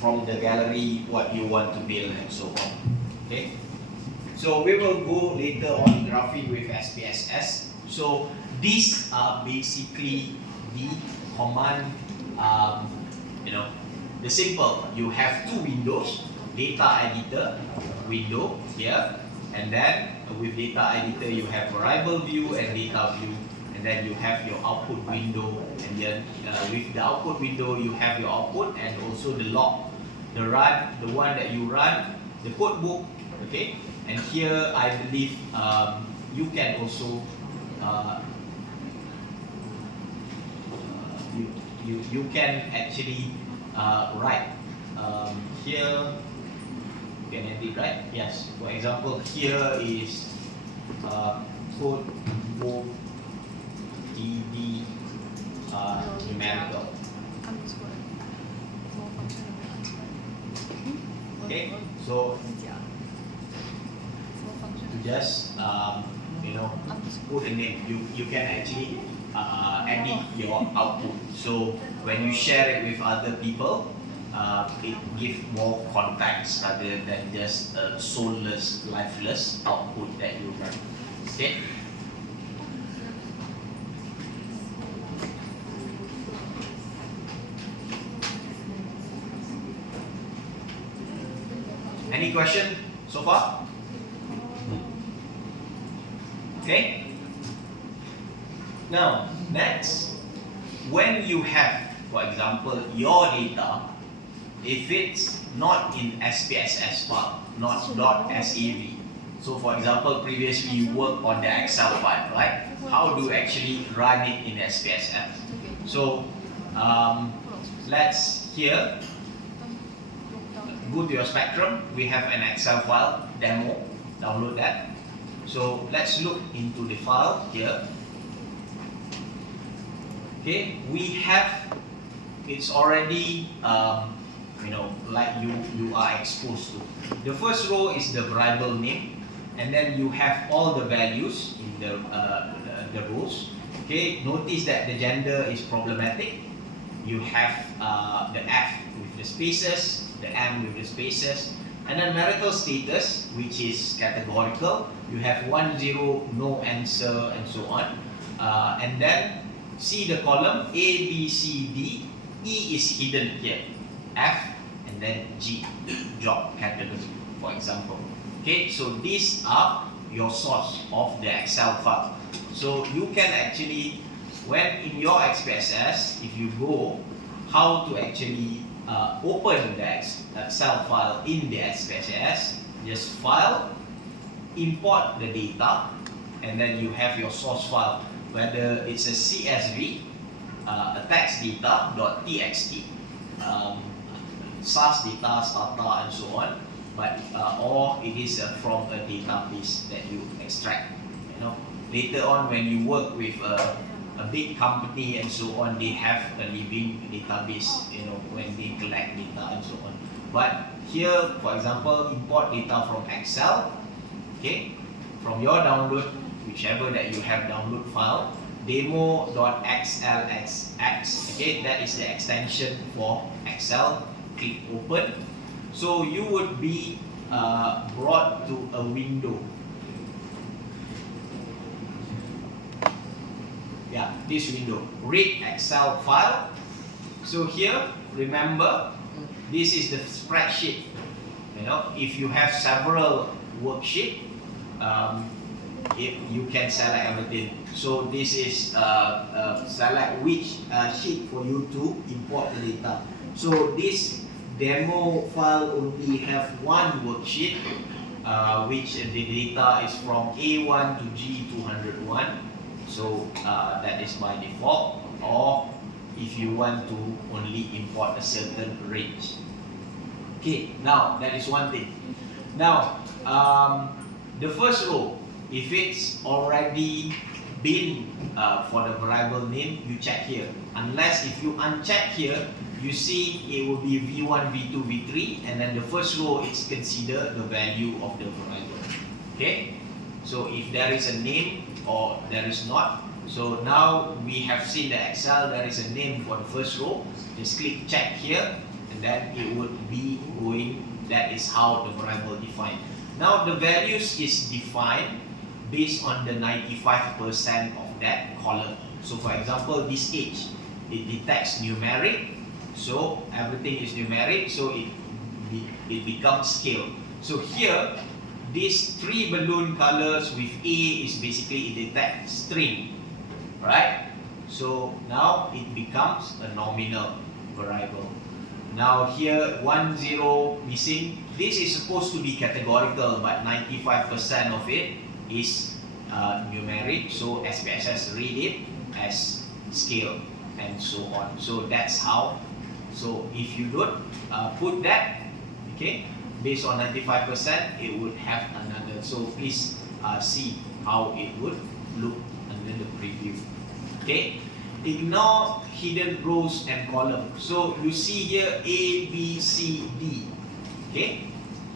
from the gallery what you want to build and so on. Okay, so we will go later on graphing with spss. So these are basically the command, the simple. You have two windows, data editor window here, and then with data editor you have variable view and data view, and then you have your output window, and then with the output window you have your output and also the log, the one that you run, the code book. Okay, and here I believe you can also you can actually write here. Can edit, right? Yes. For example, here is code book ed numerical. Okay, so just put a name. You can actually edit your output. So when you share it with other people, it gives more context rather than just a soulless, lifeless output that you run. Okay. Any question so far? Okay. Now, next, when you have, for example, your data, if it's not in SPSS file, not .sav. So for example, previously you worked on the Excel file, right? How do you actually run it in SPSS? So let's here, go to your Spectrum. We have an Excel file, demo, download that. So let's look into the file here. Okay, we have, it's already like you are exposed to. The first row is the variable name, and then you have all the values in the rows. Okay, notice that the gender is problematic. You have the F with the spaces, the M with the spaces, And then marital status, which is categorical, you have 1, 0, no answer, and so on. And then see the column A, B, C, D, E is hidden here, F, and then G, job category, for example. Okay, so these are your source of the Excel file. So you can actually, when in your SPSS, if you go how to actually open the Excel file in the SPSS, just file, import the data, and then you have your source file, whether it's a CSV, a text data.txt, SAS data, stata, and so on, but or it is from a database that you extract. You know, later on when you work with a big company and so on, they have a living database, you know, when they collect data and so on. But here, for example, import data from Excel, okay, from your download, whichever that you have download file, demo.xlsx, okay, that is the extension for Excel. Click open. So you would be brought to a window. Yeah, this window, read Excel file. So here, remember, this is the spreadsheet. You know, if you have several worksheets, you can select everything. So this is select which sheet for you to import the data. So this demo file only have one worksheet, which the data is from A1 to G201. So that is by default, or if you want to only import a certain range. Okay, now that is one thing. Now, the first row, if it's already been for the variable name, you check here. Unless if you uncheck here, you see it will be V1, V2, V3, and then the first row is considered the value of the variable. Okay, so if there is a name or there is not, so now we have seen the Excel, there is a name for the first row, just click check here, and then it would be going, that is how the variable defined. Now the values is defined based on the 95% of that column. So for example, this age, it detects numeric, so everything is numeric, so it becomes scale. So here, these three balloon colors with A is basically it detects string, right? So now it becomes a nominal variable. Now here 1, 0 missing. This is supposed to be categorical, but 95% of it is numeric. So SPSS read it as scale and so on. So that's how. So if you don't put that, okay, based on 95%, it would have another. So please see how it would look under the preview. Okay, ignore hidden rows and columns. So you see here A, B, C, D. Okay,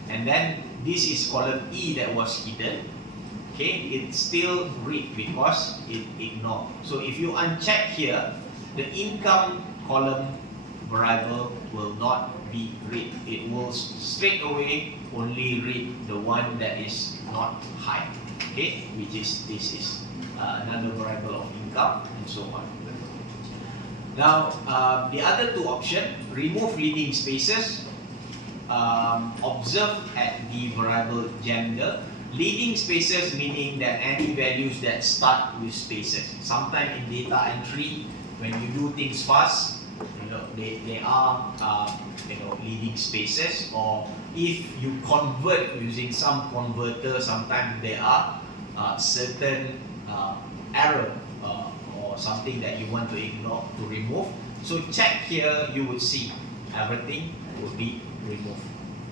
and then this is column E that was hidden. Okay, it's still read because it ignored. So if you uncheck here, the income column variable will not be read. It will straight away only read the one that is not high, okay, which is this is another variable of income and so on. Now the other two options, remove leading spaces, observe at the variable gender. Leading spaces meaning that any values that start with spaces. Sometimes in data entry, when you do things fast, you know, they are leading spaces, or if you convert using some converter, sometimes there are certain error or something that you want to ignore, to remove. So check here, you would see everything will be removed.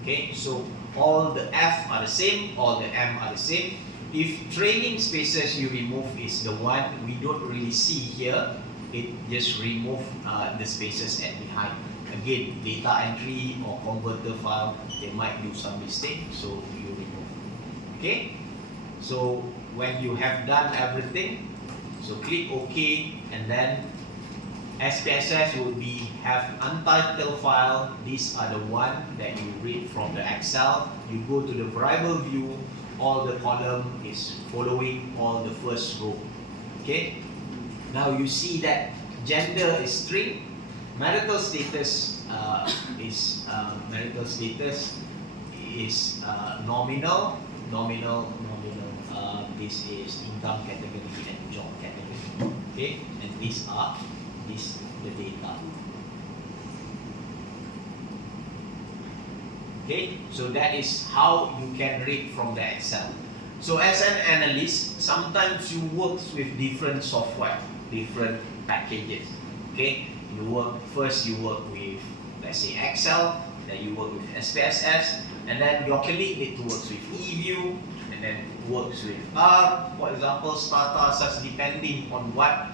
Okay, so all the F are the same, all the M are the same. If trailing spaces you remove is the one we don't really see here, it just remove the spaces at behind. Again, data entry or converter file, they might do some mistake, so you remove. Okay, so when you have done everything, so click OK and then SPSS will have untitled file. These are the one that you read from the Excel. You go to the variable view, all the column is following all the first row. Okay. Now you see that gender is string, marital status is nominal. This is income category and job category. Okay, and these are the data. Okay, so that is how you can read from the Excel. So as an analyst, sometimes you work with different software, different packages. Okay, you work with, let's say, Excel, then you work with SPSS, and then your colleague need to work with eView, and then works with R, for example, Stata, such, depending on what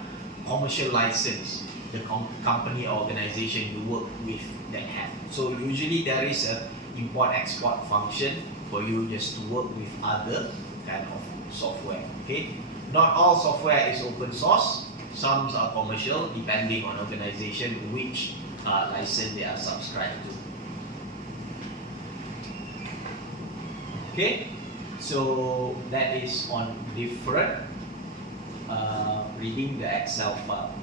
commercial license the company or organization you work with that have. So usually there is a import-export function for you just to work with other kind of software. Okay, not all software is open source. Some are commercial, depending on organization which license they are subscribed to. Okay, so that is on different reading the Excel file.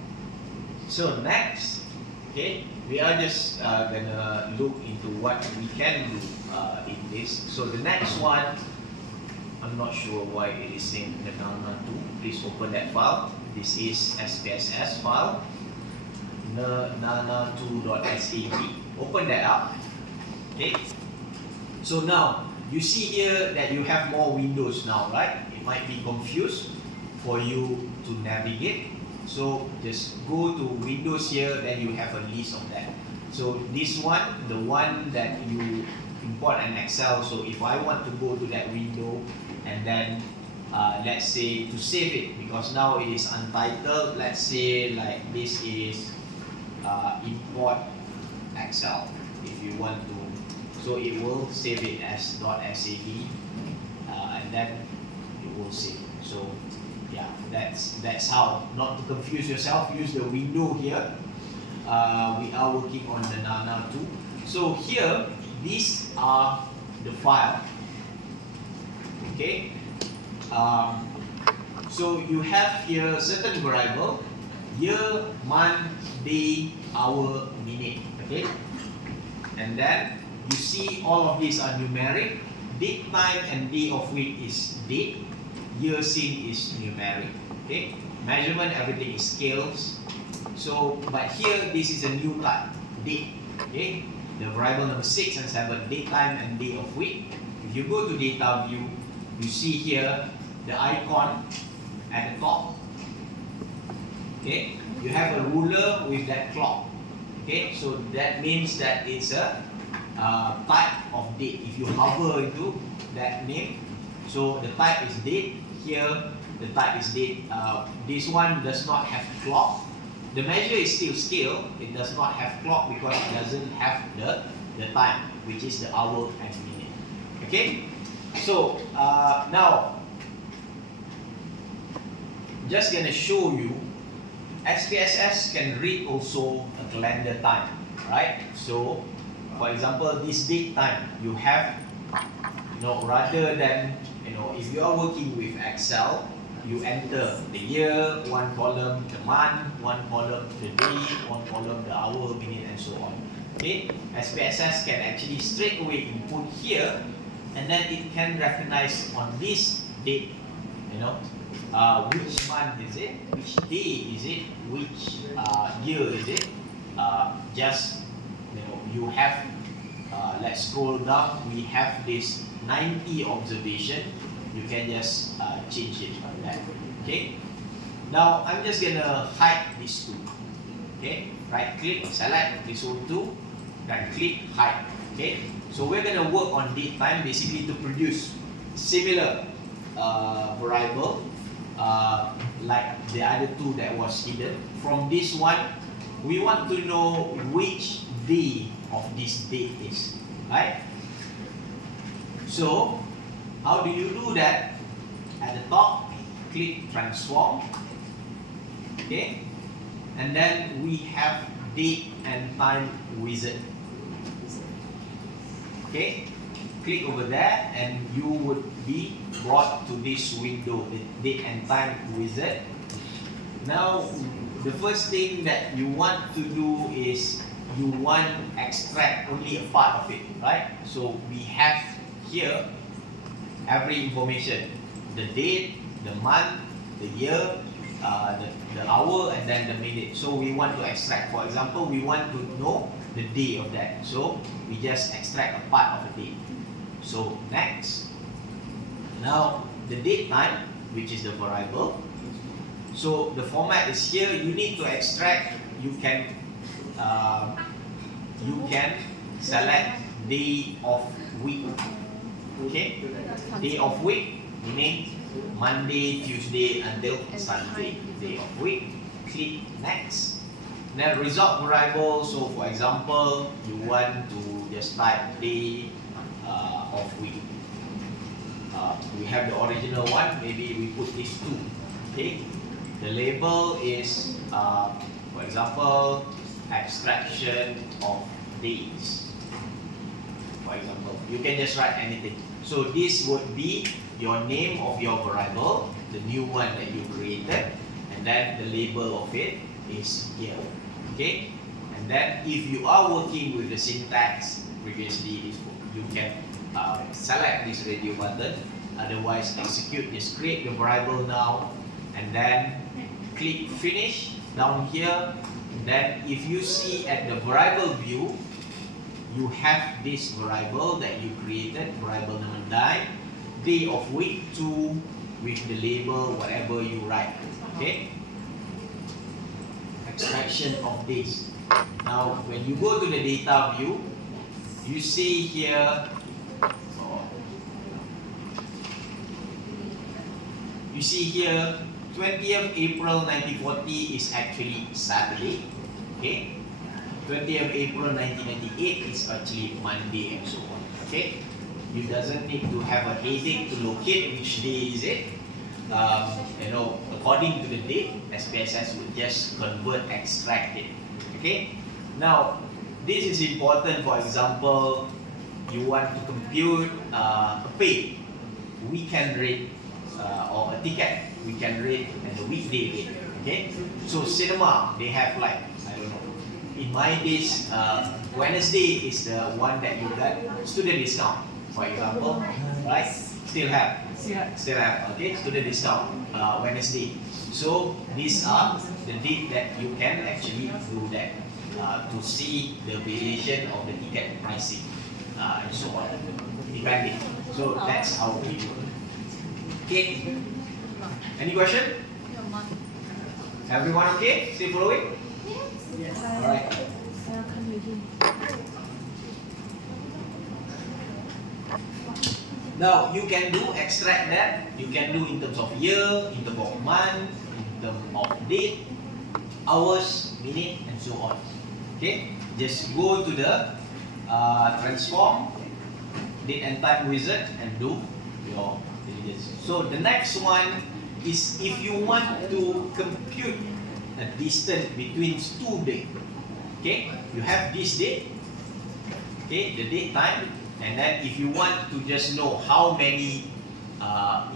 So next, okay, we are just gonna look into what we can do in this. So the next one, I'm not sure why it is named the Nana2. Please open that file. This is SPSS file, nana2.sab. Open that up. Okay. So now you see here that you have more windows now, right? It might be confused for you to navigate. So just go to Windows here, then you have a list of that. So this one, the one that you import an Excel. So if I want to go to that window and then let's say to save it, because now it is untitled, let's say like this is import Excel. If you want to, so it will save it as .sab, and then it will save. So yeah, that's how. Not to confuse yourself, use the window here. We are working on the Nana2. So here, these are the file. Okay. So you have here certain variable, year, month, day, hour, minute. Okay. And then you see all of these are numeric. Date, time, and day of week is date. Year seen is numeric. Okay. Measurement, everything is scales. So, but here this is a new type, date. Okay. The variable number 6 and 7, date, time, and day of week. If you go to data view, you see here the icon at the top. Okay. You have a ruler with that clock. Okay. So that means that it's a type of date. If you hover into that name, so the type is date. Here the type is date. This one does not have clock. The measure is still scale. It does not have clock because it doesn't have the time, which is the hour and minute. Okay. So now, just gonna show you, SPSS can read also a calendar time, right? So, for example, this date time, you have, rather than, if you are working with Excel, you enter the year, one column the month, one column the day, one column the hour, minute, and so on. Okay, SPSS can actually straight away input here, and then it can recognize on this date, which month is it, which day is it, which year is it. You have, let's scroll down, we have this 90 observation. You can just change it like that. Okay. Now I'm just gonna hide these two. Okay. Right click, select this one too, right click, hide. Okay. So we're gonna work on date time basically to produce similar variable like the other two that was hidden. From this one, we want to know which day of this date is, right? So how do you do that? At the top, click transform. Okay. and then we have date and time wizard. Okay, click over there and you would be brought to this window, the date and time wizard. Now, the first thing that you want to do is you want to extract only a part of it, right? So we have here every information, the date, the month, the year, the hour, and then the minute. So we want to extract. For example, we want to know the day of that. So we just extract a part of the date. So next. Now the date time, which is the variable. So the format is here. You need to extract. You can select day of week. Okay, day of week meaning Monday, Tuesday until Sunday. Day of week. Click next. Then result variable. So for example, you want to just type day of week. We have the original one. Maybe we put this 2. Okay. The label is, for example, extraction of days. For example, you can just write anything. So this would be your name of your variable, the new one that you created, and then the label of it is here. Okay? And then if you are working with the syntax previously, you can select this radio button. Otherwise, execute. Just create the variable now, and then click finish down here. Then if you see at the variable view, you have this variable that you created, variable number 9, day of week 2 with the label whatever you write. Okay? Extraction of days. Now when you go to the data view, you see here, you see here 20th April 1940 is actually Saturday. Okay? 20th April 1998 is actually Monday, and so on. Okay? You doesn't need to have a headache to locate which day is it. According to the date, SPSS will just convert, extract it. Okay? Now, this is important. For example, you want to compute a pay, weekend rate, or a ticket, weekend rate, and the weekday rate. Okay? So cinema, they have like, I don't know, in my days, Wednesday is the one that you get student discount, for example, right? Still have, okay, student discount, Wednesday. So these are the date that you can actually do that to see the variation of the ticket pricing and so on, depending. So that's how we do it. Okay. Any question? Everyone okay? Still following? Yes. Alright. Now you can do extract that. You can do in terms of year, in terms of month, in terms of date, hours, minute, and so on. Okay. Just go to the transform date and time wizard and do your diligence. So the next one is if you want to compute the distance between two dates. Okay, you have this date, okay, the date time, and then if you want to just know how many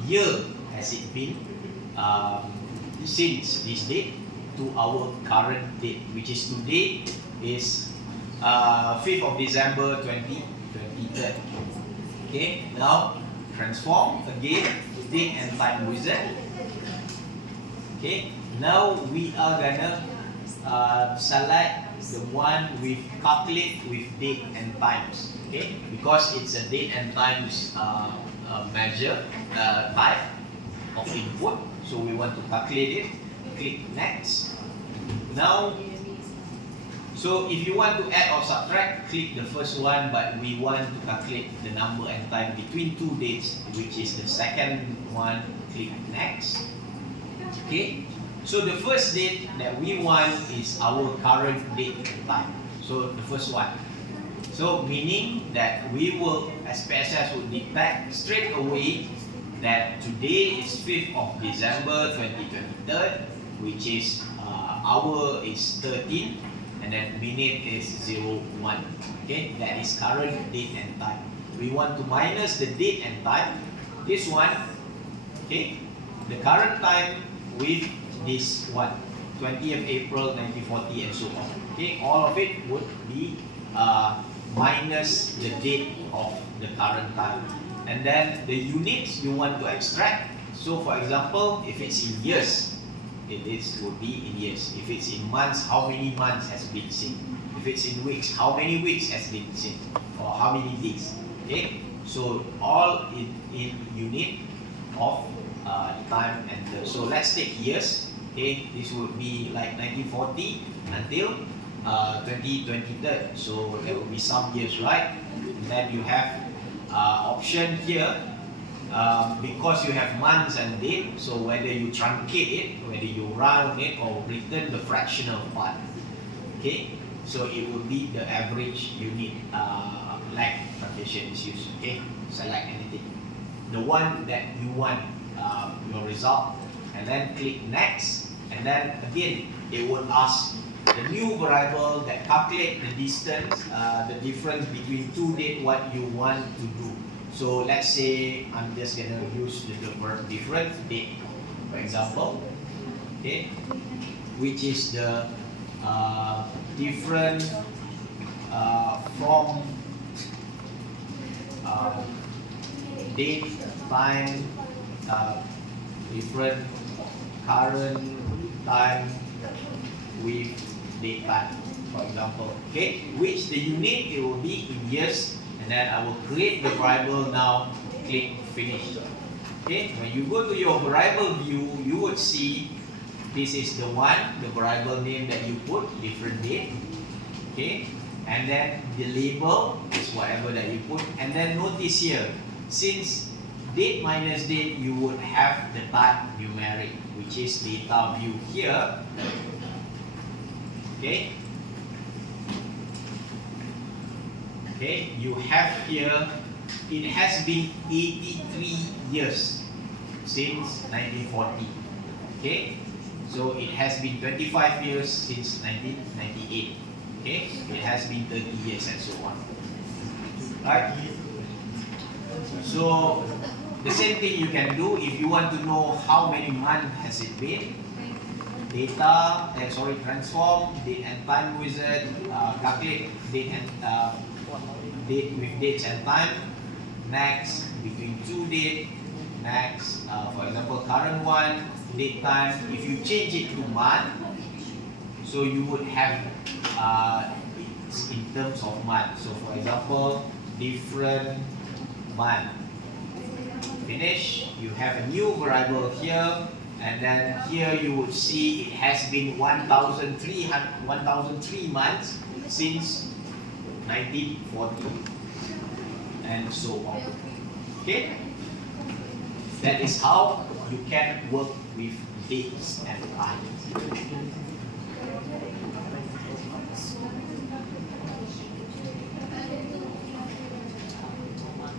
year has it been since this date to our current date, which is today is 5th of December 2023. Okay, now transform again to date and time wizard. Okay, now we are gonna select the one with calculate with date and times. Okay, because it's a date and times measure type of input, so we want to calculate it. Click next. Now, so if you want to add or subtract, click the first one, but we want to calculate the number and time between two dates, which is the second one. Click next. Okay, so the first date that we want is our current date and time. So the first one. So meaning that we will, SPSS will detect straight away that today is 5th of December 2023, which is hour is 13, and then minute is 01. Okay, that is current date and time. We want to minus the date and time. This one, okay, the current time with this one, 20th April 1940 and so on. Okay, all of it would be minus the date of the current time. And then the units you want to extract. So for example, if it's in years, it will be in years. If it's in months, how many months has been seen? If it's in weeks, how many weeks has been seen? Or how many days? Okay, so all in unit of time and so let's take years. Okay, this would be like 1940 until 2023. So there will be some years, right? And then you have option here. Because you have months and date, so whether you truncate it, whether you round it, or return the fractional part. Okay, so it will be the average unit lag condition is used. Okay, select anything, the one that you want your result, and then click next, and then again it will ask the new variable that calculate the distance, the difference between two date, what you want to do. So let's say I'm just gonna use the verb different date, for example, okay, which is the different from date, time, different current time with date time, for example, okay, which the unit it will be in years. And then I will create the variable now, click finish. Okay, when you go to your variable view, you would see this is the one, the variable name that you put, different date. Okay, and then the label is whatever that you put. And then notice here, since date minus date, you would have the type numeric, which is data view here. Okay. Okay, you have here, it has been 83 years since 1940. Okay, so it has been 25 years since 1998. Okay, it has been 30 years and so on. Right? So the same thing you can do if you want to know how many months has it been. Data, transform, date and time wizard, calculate date and date with dates and time, next between two date, next for example current one, date time. If you change it to month, so you would have it's in terms of month. So for example, different month. Finish, you have a new variable here, and then here you would see it has been 1003 months since 1940 and so on. Okay, that is how you can work with dates and times.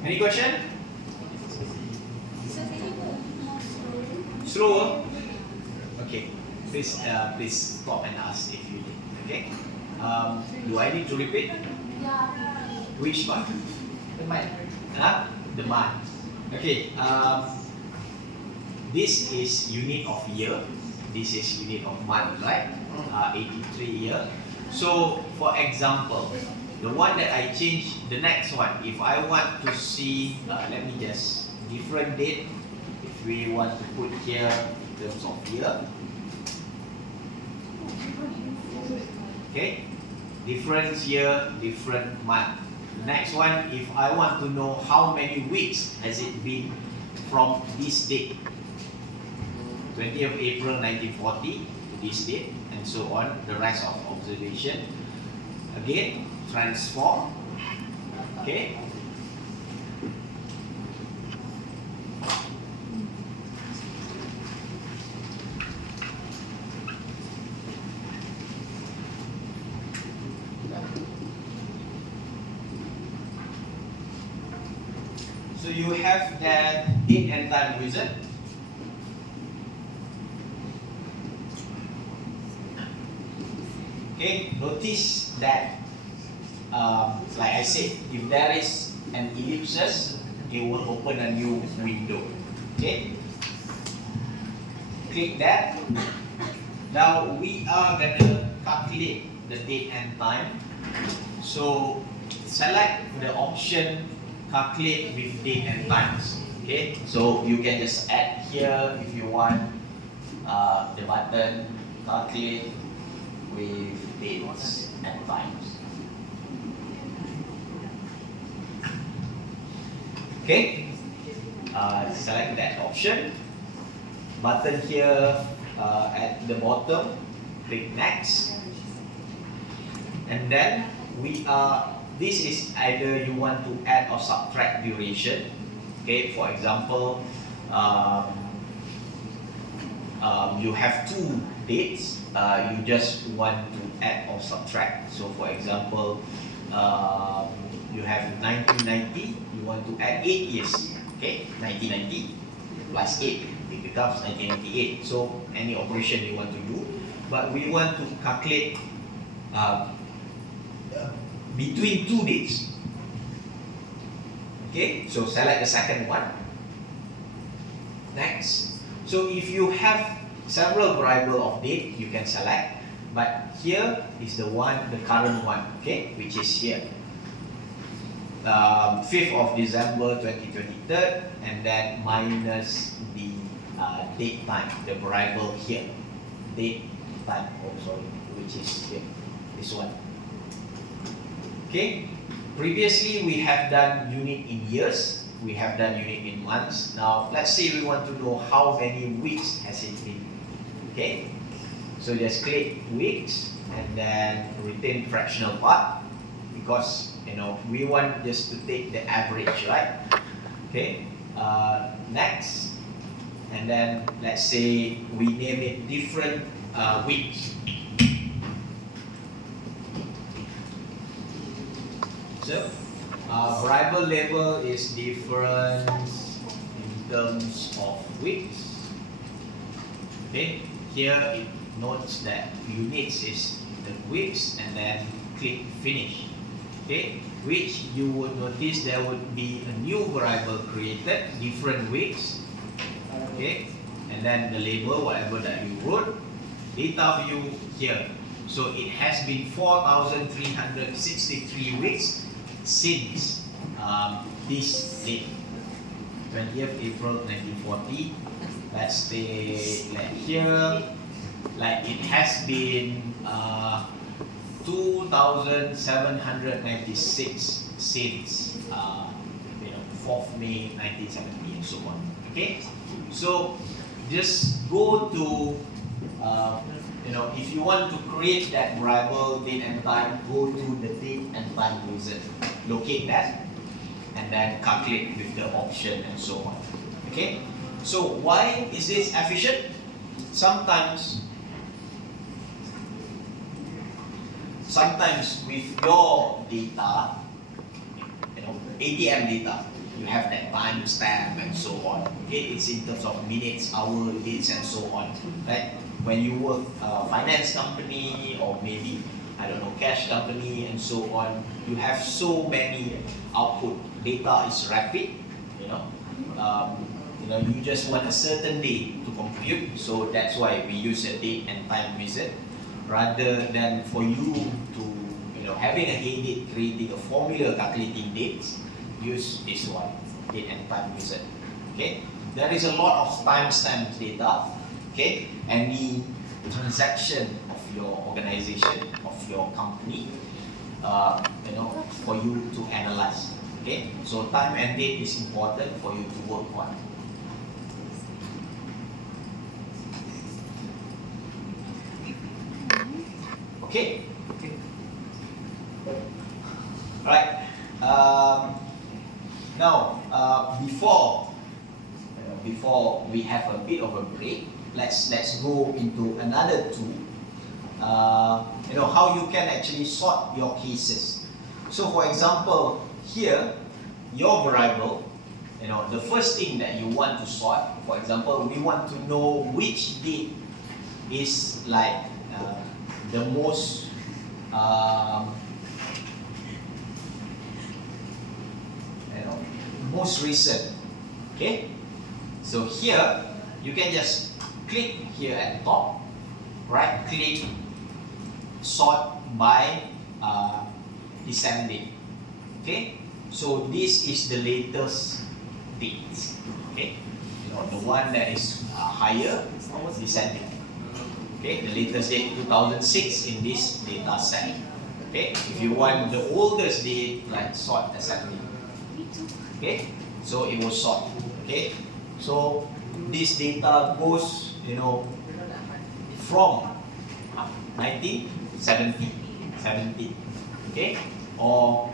Any question? Slower? Okay, please stop and ask if you need. Okay, do I need to repeat? Which one? The month. Huh? The month. Okay. This is unit of year. This is unit of month, right? 83 year. So, for example, the one that I changed, the next one, if I want to see, let me just different date. If we want to put here in terms of year, okay, different year, different month. The next one, if I want to know how many weeks has it been from this date, 20th April 1940 to this date, and so on, the rest of observation. Again, transform, okay. So you have that date and time wizard. Okay, notice that, like I said, if there is an ellipsis, it will open a new window. Okay, click that. Now we are gonna calculate the date and time. So select the option calculate with date and times. Okay, so you can just add here if you want the button calculate with dates and times. Okay, select that option. Button here at the bottom, click next, and then this is either you want to add or subtract duration. Okay, for example, you have two dates, you just want to add or subtract. So for example, you have 1990, you want to add 8 years. Okay, 1990 plus 8, it becomes 1998. So any operation you want to do, but we want to calculate between two dates. Okay, so select the second one. Next. So if you have several variable of date, you can select, but here is the current one, okay, which is here. 5th of December 2023, and then minus the date time, the variable here. Date time, which is here, this one. Okay, previously we have done unit in years, we have done unit in months. Now let's say we want to know how many weeks has it been. Okay, so just click weeks and then retain fractional part, because we want just to take the average, right? Okay, next, and then let's say we name it different weeks. So variable label is different in terms of weeks. Okay, here it notes that units is the weeks, and then click finish. Okay, which you would notice there would be a new variable created, different weeks. Okay, and then the label, whatever that you wrote, data view here. So it has been 4,363 weeks since this date, 20th April 1940. Let's say like here, like it has been 2,796 since 4th May 1970 and so on. Okay, so just go to if you want to create that variable date and time, go to the date and time wizard, locate that, and then calculate with the option and so on. Okay, so why is this efficient? Sometimes with your data, ATM data, you have that time stamp and so on. Okay, it's in terms of minutes, hour, dates, and so on. Right? When you work finance company, or maybe cash company and so on, you have so many output. Data is rapid. You just want a certain day to compute, so that's why we use a date and time wizard, rather than for you to having a headache creating a formula calculating dates. Use this one, date and time wizard. Okay, there is a lot of timestamp data. Okay, any transaction of your organization, of your company, for you to analyze. Okay, so time and date is important for you to work on. Okay. Right. Now, before we have a bit of a break, let's go into another tool. How you can actually sort your cases. So, for example, here, your variable, the first thing that you want to sort. For example, we want to know which date is like the most um, most recent. Okay, so here you can just click here at the top, right click, sort by descending. Okay, so this is the latest dates. Okay, the one that is higher descending. Okay, the latest date 2006 in this data set. Okay, if you want the oldest date, like sort ascending. Okay, so it will sort. Okay, so this data goes, from 1970. Okay, or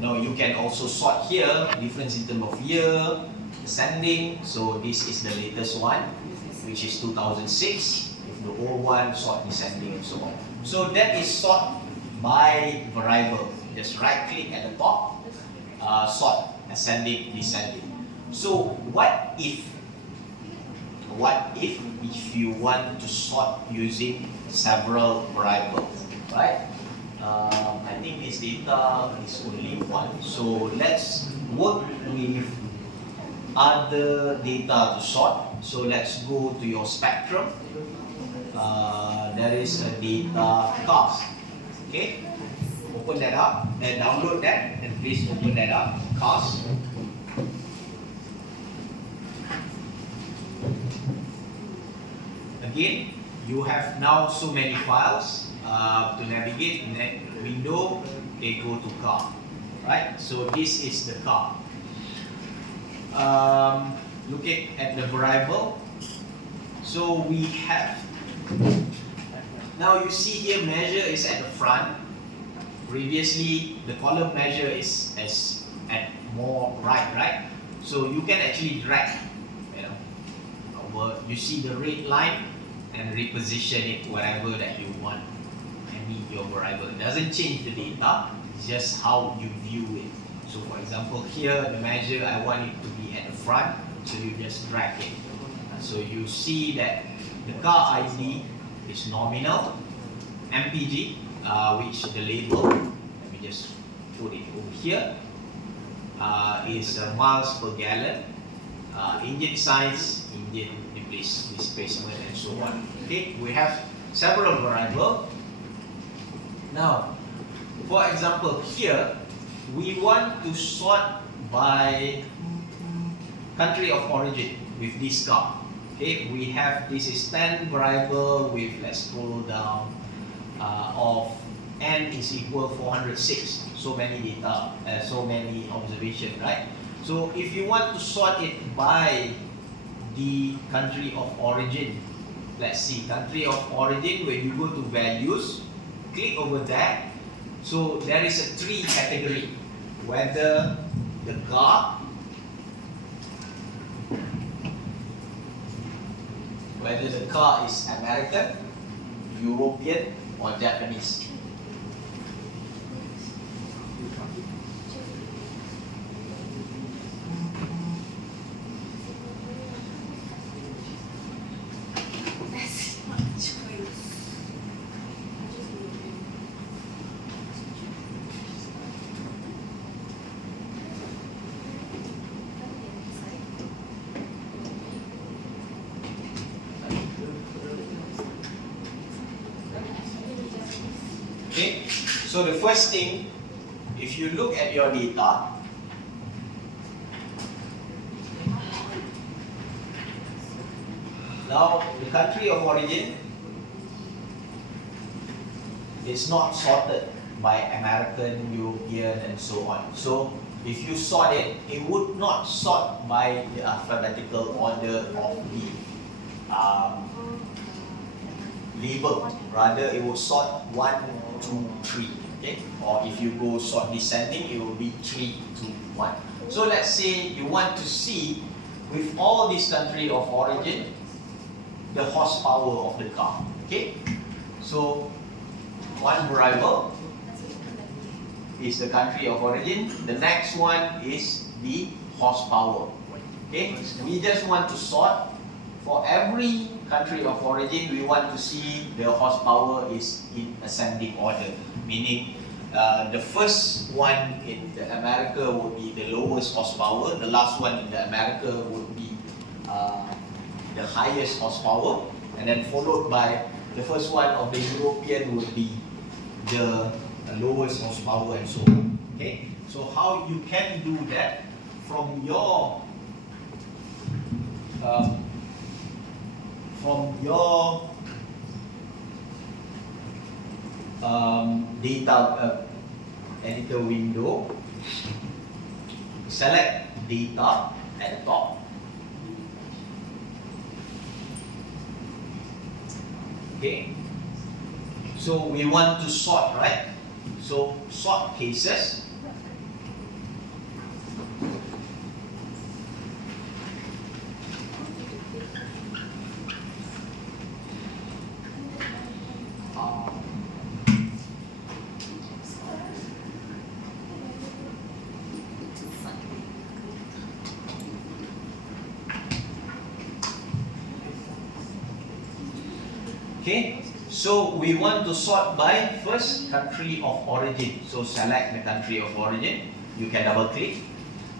you can also sort here difference in terms of year, ascending. So this is the latest one, which is 2006. If the old one, sort descending and so on. So that is sort by variable. Just right click at the top, sort ascending, descending. So what if you want to sort using several variables, right? I think this data is only one. So let's work with other data to sort. So let's go to your spectrum. There is a data cast. Okay, open that up and download that, and please open that up. Cast. Again, you have now so many files to navigate in that window. They go to car, right? So this is the car. Looking at the variable, so we have, now you see here measure is at the front. Previously the column measure is at more right? So you can actually drag, over. You see the red line and reposition it wherever that you want. Your variable, it doesn't change the data, it's just how you view it. So for example here, the measure, I want it to be at the front, so you just drag it. So you see that the car ID is nominal, MPG, which the label, let me just put it over here, is miles per gallon, engine size, engine displacement, and so on. Okay, we have several variables. Now, for example here, we want to sort by country of origin with this car. Okay, we have, this is 10 variable with, let's scroll down, of n is equal 406. So many data, so many observation, right? So if you want to sort it by the country of origin, let's see, country of origin, when you go to values, click over that. So there is a 3 category, whether the car, is American, European, or Japanese. Okay, so the first thing, if you look at your data, now the country of origin is not sorted by American, European, and so on. So if you sort it, it would not sort by the alphabetical order of the label. Rather, it will sort 1, 2, 3. Okay? Or if you go sort descending, it will be 3, 2, 1. So let's say you want to see with all these country of origin the horsepower of the car. Okay? So one variable is the country of origin. The next one is the horsepower. Okay? We just want to sort for every country of origin. We want to see the horsepower is in ascending order. meaning the first one in the America would be the lowest horsepower, the last one in the America would be the highest horsepower, and then followed by the first one of the European would be the lowest horsepower, and so on. Okay, so how you can do that from your data editor window, select data at the top. Okay, so we want to sort, right? So sort cases. Okay, so we want to sort by first country of origin. So select the country of origin. You can double click,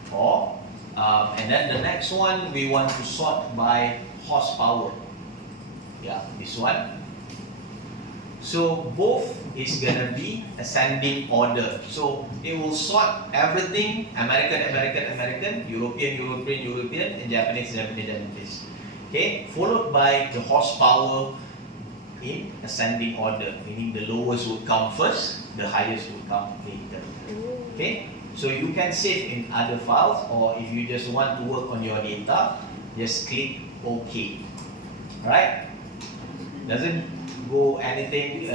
or and then the next one we want to sort by horsepower. Yeah, this one. So both is gonna be ascending order. So it will sort everything American, American, American, European, European, European, and Japanese, Japanese, Japanese. Okay, followed by the horsepower in ascending order, meaning the lowest would come first, the highest would come later. Okay, so you can save in other files, or if you just want to work on your data, just click OK. Alright, doesn't go anything,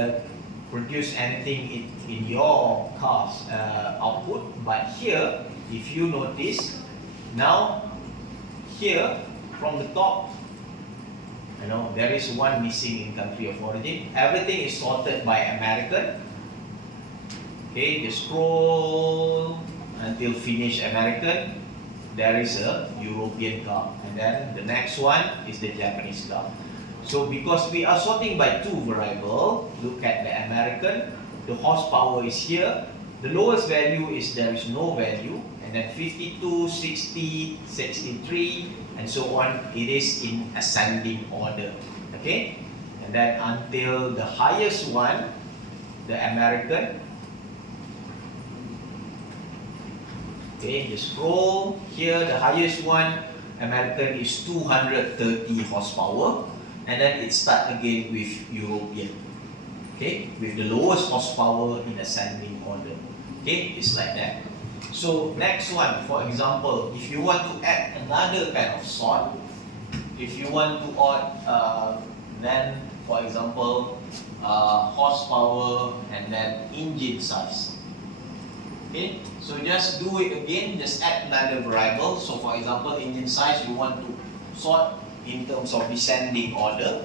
produce anything in your car's output, but here, if you notice, now here from the top, you know, there is one missing in country of origin. Everything is sorted by American. Okay, just scroll until finish American. There is a European car, and then the next one is the Japanese car. So because we are sorting by two variables, look at the American. The horsepower is here. The lowest value is there is no value, and then 52, 60, 63. And so on, it is in ascending order. Okay? And then until the highest one, the American. Okay, just scroll. Here, the highest one, American, is 230 horsepower. And then it starts again with European. Okay? With the lowest horsepower in ascending order. Okay? It's like that. So next one, for example, if you want to add another kind of sort, if you want to add, then for example, horsepower and then engine size. Okay, so just do it again, just add another variable. So for example, engine size, you want to sort in terms of descending order.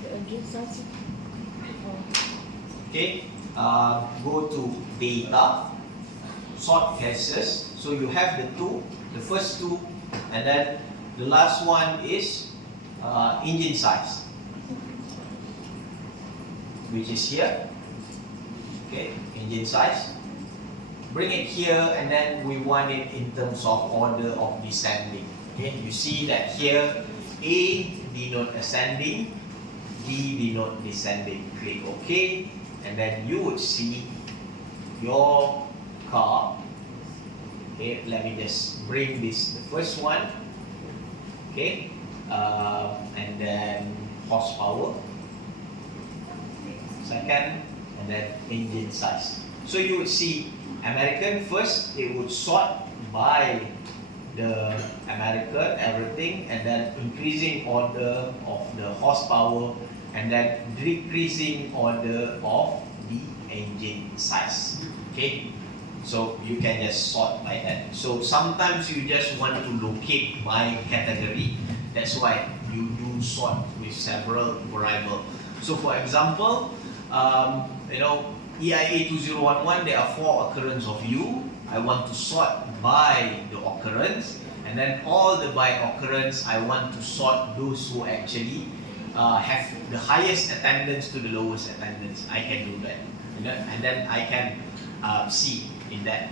The engine size. Okay, go to data. Sort cases. So you have the two, the first two, and then the last one is engine size, which is here. Okay, engine size. Bring it here, and then we want it in terms of order of descending. Okay, you see that here A denote ascending, D denote descending. Click OK, and then you would see your car. Okay, let me just bring this, the first one. Okay, and then horsepower. Second, and then engine size. So you would see American first, it would sort by the American, everything, and then increasing order of the horsepower, and then decreasing order of the engine size. Okay, so you can just sort by that. So sometimes you just want to locate by category. That's why you do sort with several variables. So for example, EIA 2011, there are 4 occurrences of U. I want to sort by the occurrence, and then all the by occurrence, I want to sort those who actually have the highest attendance to the lowest attendance. I can do that. and then I can see in that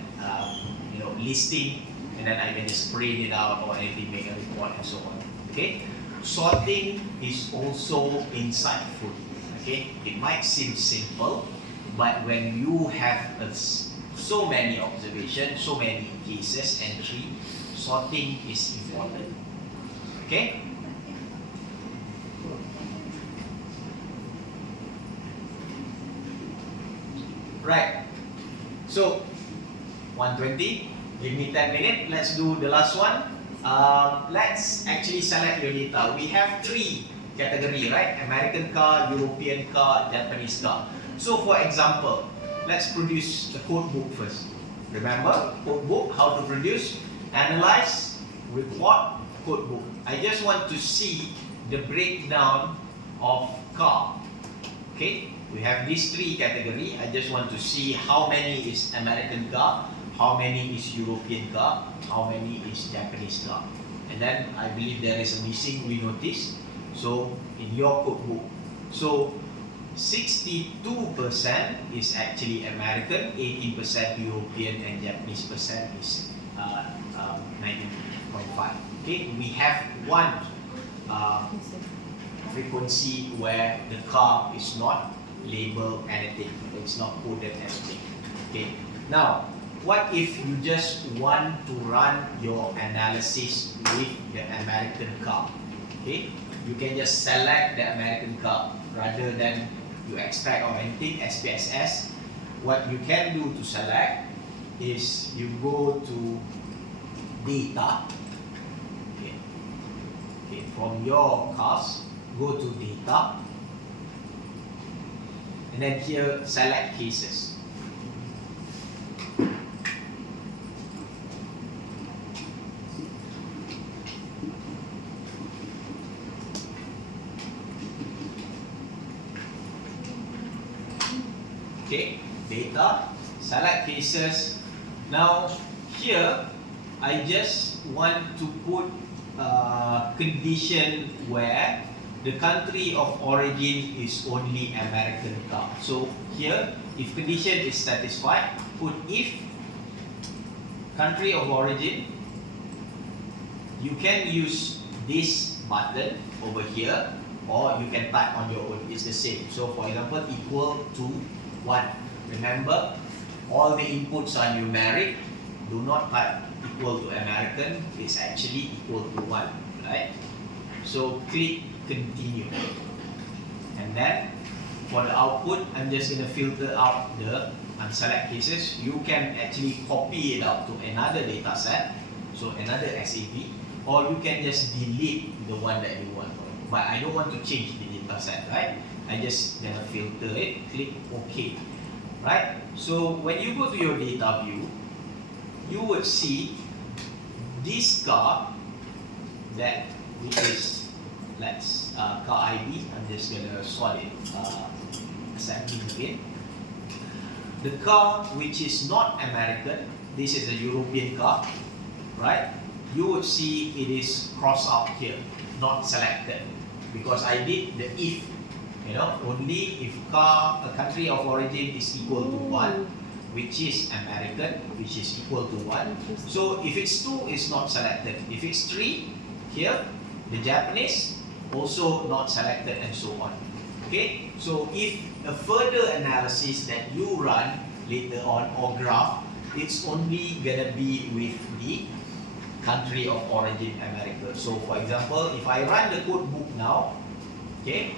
listing, and then I can just print it out or anything, make a report and so on. Okay, sorting is also insightful. Okay, it might seem simple, but when you have so many observations, so many cases, entry, sorting is important. Okay. Right. So 120. Give me 10 minutes. Let's do the last one. Let's actually select your data. We have 3 categories, right? American car, European car, Japanese car. So for example, let's produce the code book first. Remember, code book, how to produce, analyze, report, code book. I just want to see the breakdown of car. Okay, we have these 3 categories. I just want to see how many is American car, how many is European car, how many is Japanese car. And then I believe there is a missing, we noticed. So in your code book, so 62% is actually American, 18% European, and Japanese percent is 19.5. Okay, we have one frequency where the car is not labeled anything, it's not coded anything. Okay, now what if you just want to run your analysis with the American car? Okay, you can just select the American car rather than you extract or anything, spss. What you can do to select is you go to data. Okay, from your cars, go to data, and then here select cases. Okay, data, select cases. Now here I just want to put condition where the country of origin is only American car. So here, if condition is satisfied, put if country of origin. You can use this button over here, or you can type on your own. It's the same. So for example, equal to 1. Remember, all the inputs are numeric. Do not type equal to American. It's actually equal to 1, right? So click continue, and then for the output, I'm just going to filter out the unselect cases. You can actually copy it out to another data set, so another SAP, or you can just delete the one that you want. But I don't want to change the data set, right? I just gonna filter it, click OK, right? So when you go to your data view, you would see this car that which is car ID. I'm just gonna sort it, accepting again. The car which is not American, this is a European car, right? You would see it is crossed out here, not selected, because I did the if, only if a country of origin is equal to 1, which is American, which is equal to 1. So if it's 2, it's not selected. If it's 3, here, the Japanese, also not selected, and so on. Okay, so if a further analysis that you run later on, or graph, it's only gonna be with the country of origin America. So for example, if I run the code book now, okay,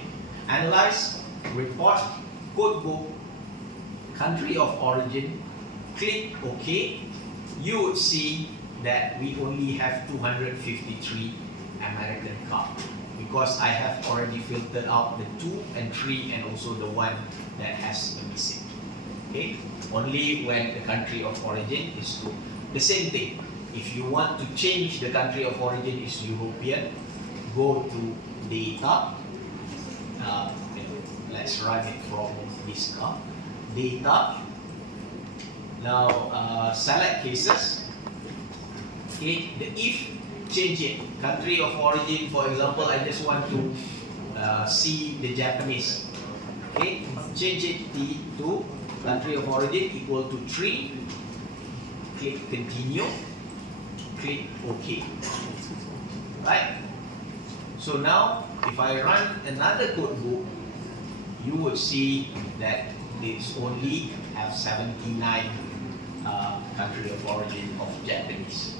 analyze, report, code book, country of origin, click OK, you would see that we only have 253 American car, because I have already filtered out the 2 and 3 and also the 1 that has a missing. Okay, only when the country of origin is 2. The same thing, if you want to change the country of origin is European, go to data. Let's run it from this car. Data. Now select cases. Okay, the if, change it. Country of origin, for example, I just want to see the Japanese. Okay, change it to country of origin equal to 3, click continue, click OK. Right? So now, if I run another code book, you would see that it's only have 79 country of origin of Japanese.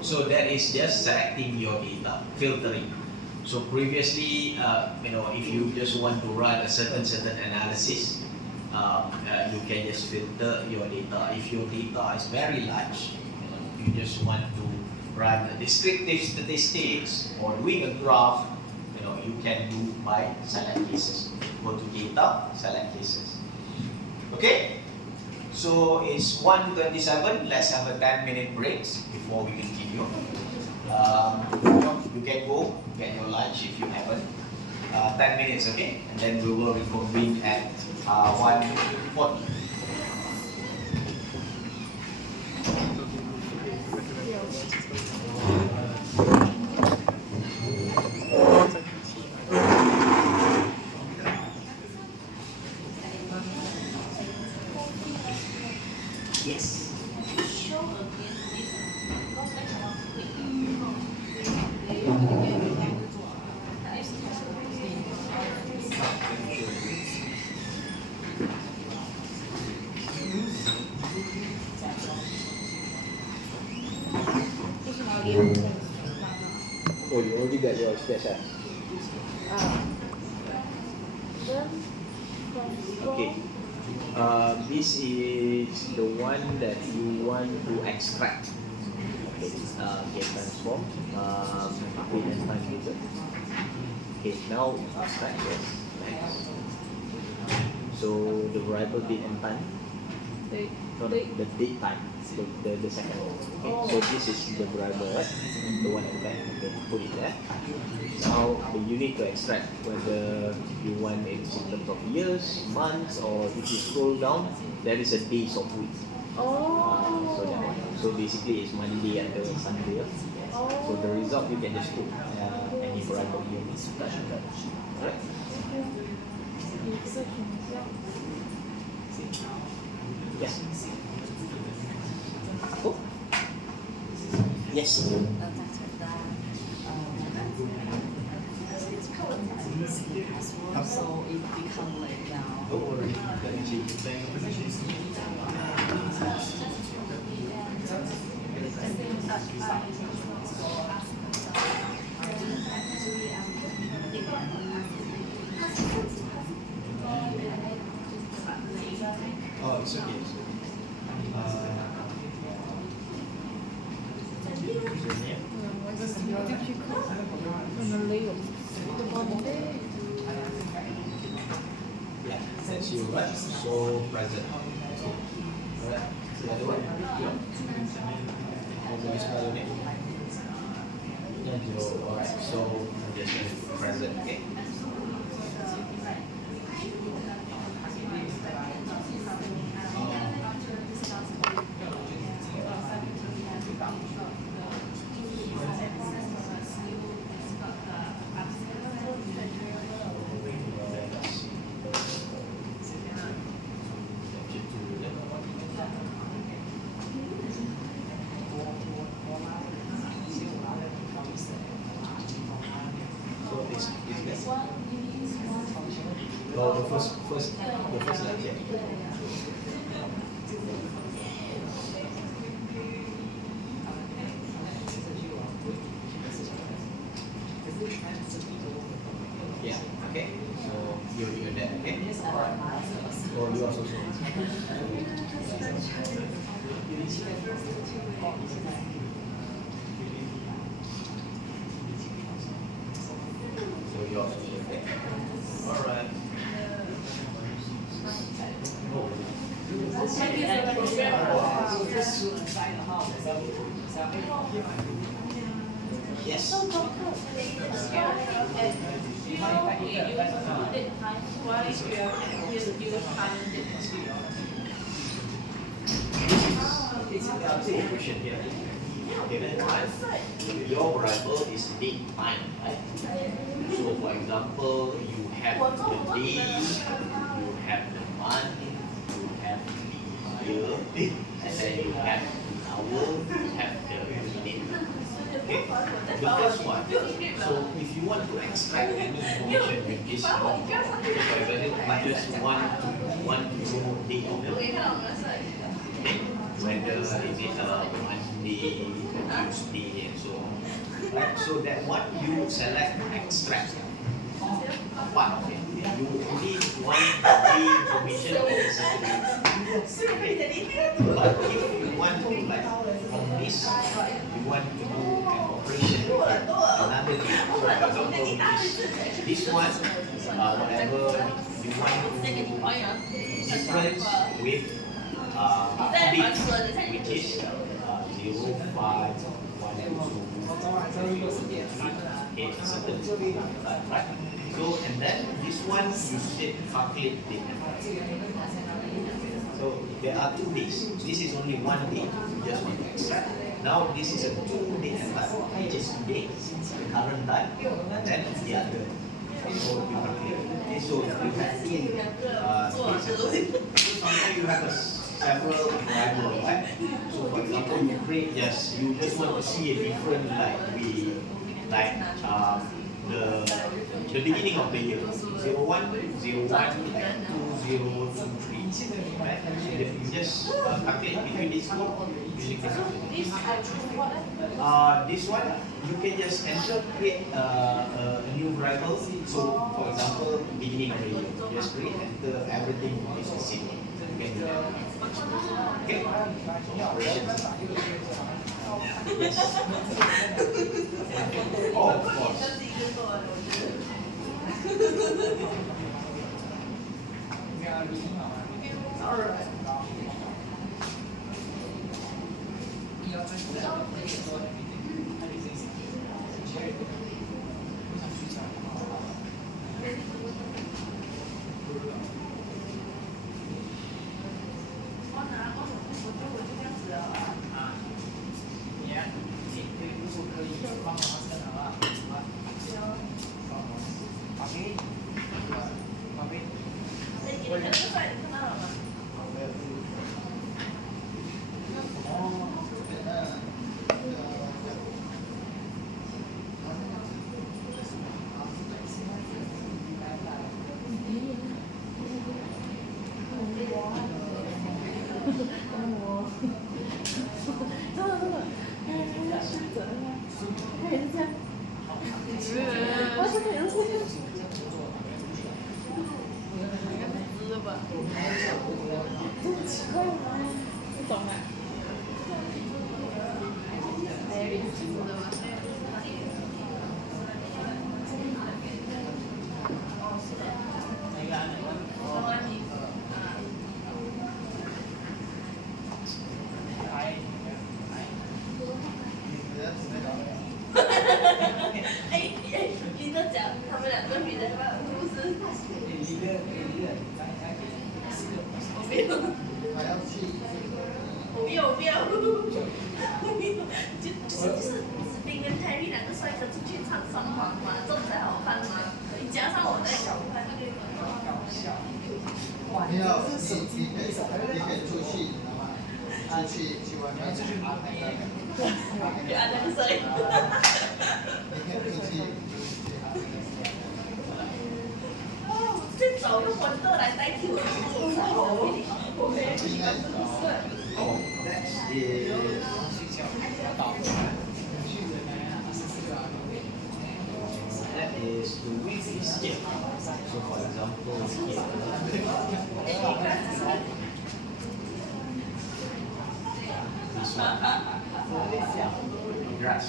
So that is just selecting your data, filtering. So previously, if you just want to run a certain analysis, you can just filter your data. If your data is very large, you just want to run a descriptive statistics or doing a graph, you can do by select cases. Go to data, select cases. Okay? So it's 1:27. Let's have a 10-minute break before we continue. You can go get your lunch if you haven't. 10 minutes, okay? And then we will reconvene at 1:40. Yes. Oh, you already got your spss. Then from Okay. This is the one that you want to extract. Okay, get transform. Date and time user. Okay, now extract this. Next. So the variable date and time. No, the date time. The second one. Okay, so this is the variable, right? The one at the back. Okay, put it there. Now you need to extract whether you want it in terms of years, months, or if you scroll down, there is a days of week. So that one. So basically it's Monday until Sunday. So the result you can just put any variable you need. Alright? Yes. Cool. Yes. So it become like now. Don't worry, oh, it's okay. Yeah, that's you, right? So present. Alright, the other one. Tulis pa rin eh. Alright, so just present, okay? Oh, the first lecture. Yeah, okay. So you're there, okay? Alright. Oh, you are so sorry. So you are so sorry, okay? Alright. Yes. I'll take a question here. given one, your variable is date time, right? So for example, you have the days, you have the month, you have the year, and then you have the hour, you have the minute. Okay, the first one. So if you want to extract any information with this, so for example, you just want to know date of birth. Okay, whether is it Monday, Tuesday, and so on. Right, so that one you select extract. But you only want the information of a certain date. Okay. But if you want to like from this, you want to do an operation with another date. For example, this one, whatever you want to difference with dates, which is 0, 5, 1, 2, 3, 8, certain, right? So, and then this one you should calculate date and time. So there are 2 days. This is only 1 day. You just want to extract. Now this is a 2 day and time, which is today, current time, and then the other. So you calculate. Okay, so you have days and time. So sometimes you have several variables, right? So for example, you just want to see a different the beginning of the year, 01, 01, like 2023, right? You just calculate between these two using this one. This one, you can just enter, create a new variable. So, for example, beginning of the year, just create, enter everything is the same. You can do that. Okay? So, operations. Yes. Oh, of course. That is the width is here. So for example, here. This one. Grass.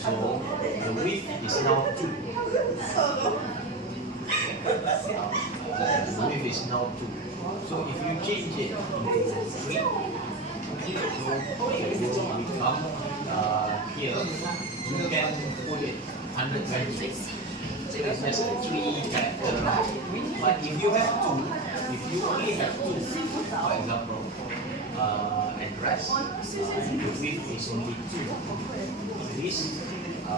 So the width is now 2. The width is now 2. So if you change it into 3, so it will become here. You can put it 126. So it's just 3 factor. But if you have 2, if you only have 2, for example, and rest. The width is only 2. This I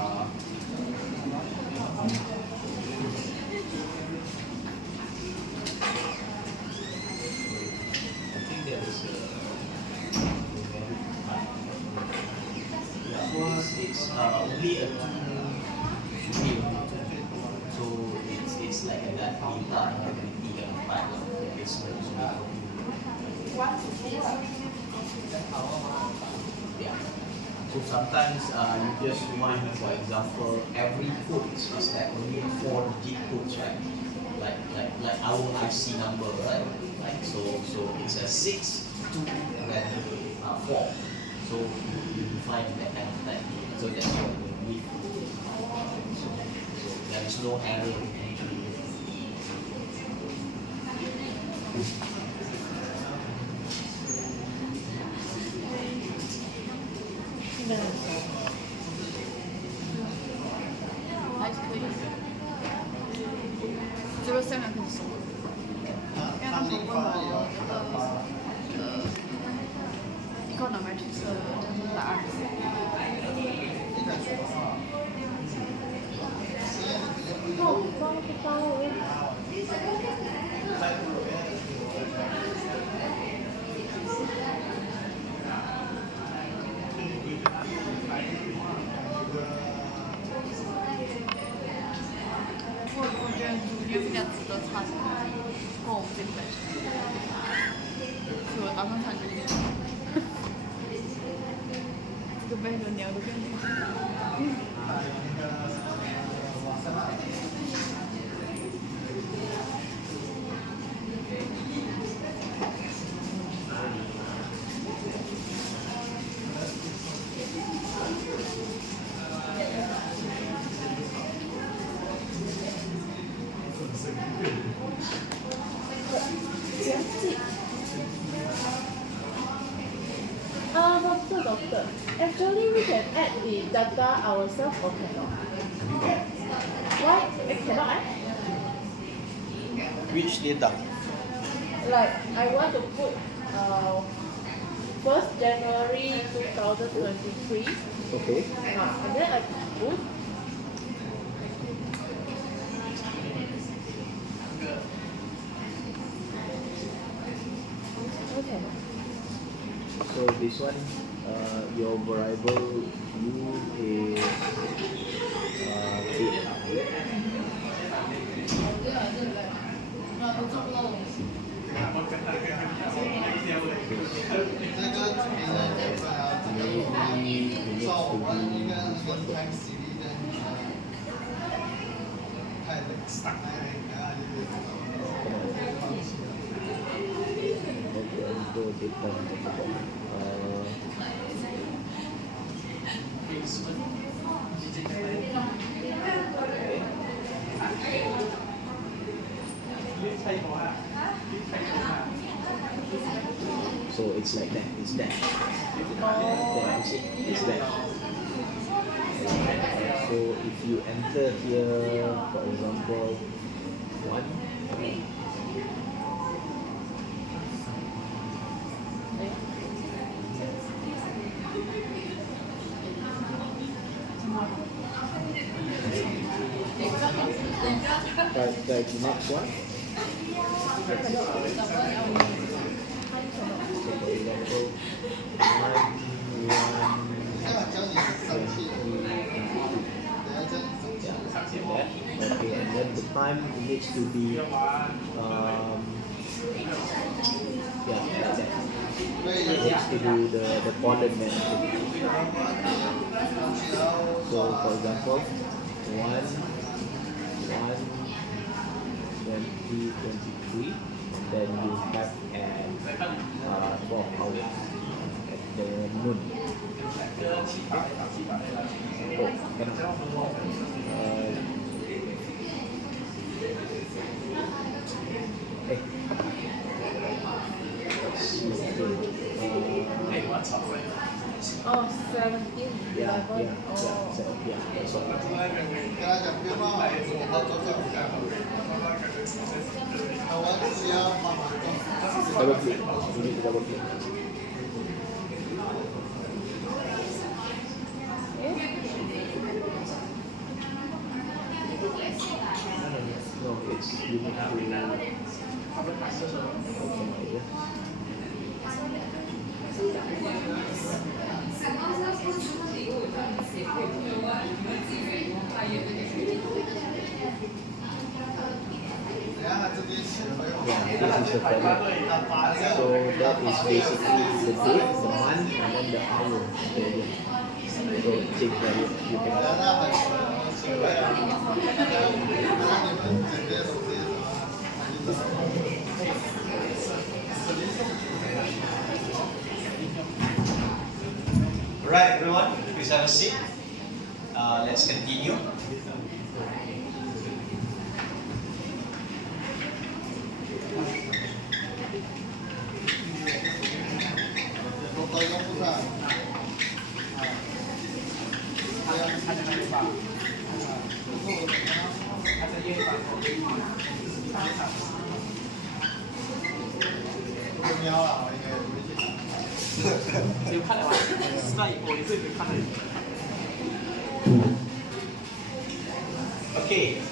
think there is a it's only a 2, should be only 2. So it's like a that data integrity kind of part. It's not yeah. So sometimes you just want, for example, every code is like only 4-digit codes, right? Like our IC number, right? Like so it's a 6, 2, and then 4. So you define that kind of type. So that's what we need. So there is no error actually.还是可以。这个下面可以收。刚刚我问我一个econometrics的答案。哦，包不包我？我觉得主角比较值得参与，跟我们这本，所以我打算参与。这个被人聊的更Doctor. Actually, we can add the data ourselves or cannot? Why? Cannot, Which data? Like, I want to put 1st January 2023. Okay. And then I put. Okay. So this one, your variable u is ，so it's like that. It's that. Yeah, you see, it's that. So if you enter here, for example, 1. Right, the next one. So for example, 1, okay, and then the time needs to be yeah, like that. It needs to do the column management. So for example, 1, 2023, and then you have at 12 hours at the noon. Oh, cannot. Oh, 17. Yeah, 11. yeah, Oh. yeah, that's all. Double click. You need to double click. the value. So that is basically the date, the month, and then the hour value. So change value. You can Right, everyone, please have a seat. Let's continue. Okay,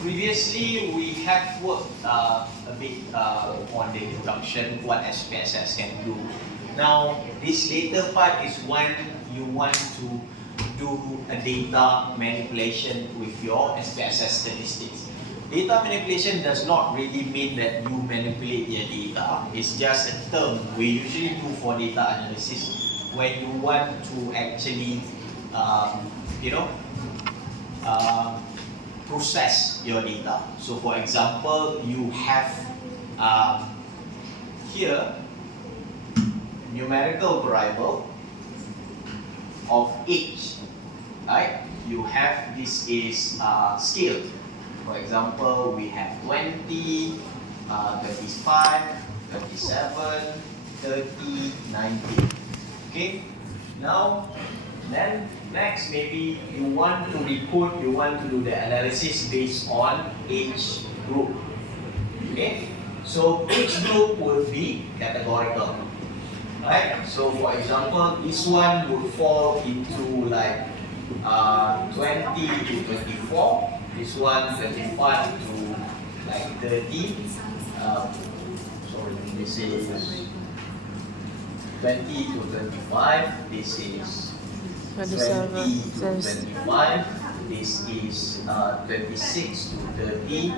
previously we have worked a bit on the introduction what SPSS can do. Now, this later part is when you want to do a data manipulation with your SPSS statistics. Data manipulation does not really mean that you manipulate your data. It's just a term we usually do for data analysis when you want to actually, process your data. So, for example, you have here numerical variable of age, right? You have this is scale. For example, we have 20, 35, 37, 30, 90. Okay. Now, then next maybe you want to recode, you want to do the analysis based on age group. Okay. So age group will be categorical. Right? So for example, this one would fall into like 20 to 24. This one 25 to like 30. Sorry, this is 20 to 35. This is 20 to 25. This is 26 to 30.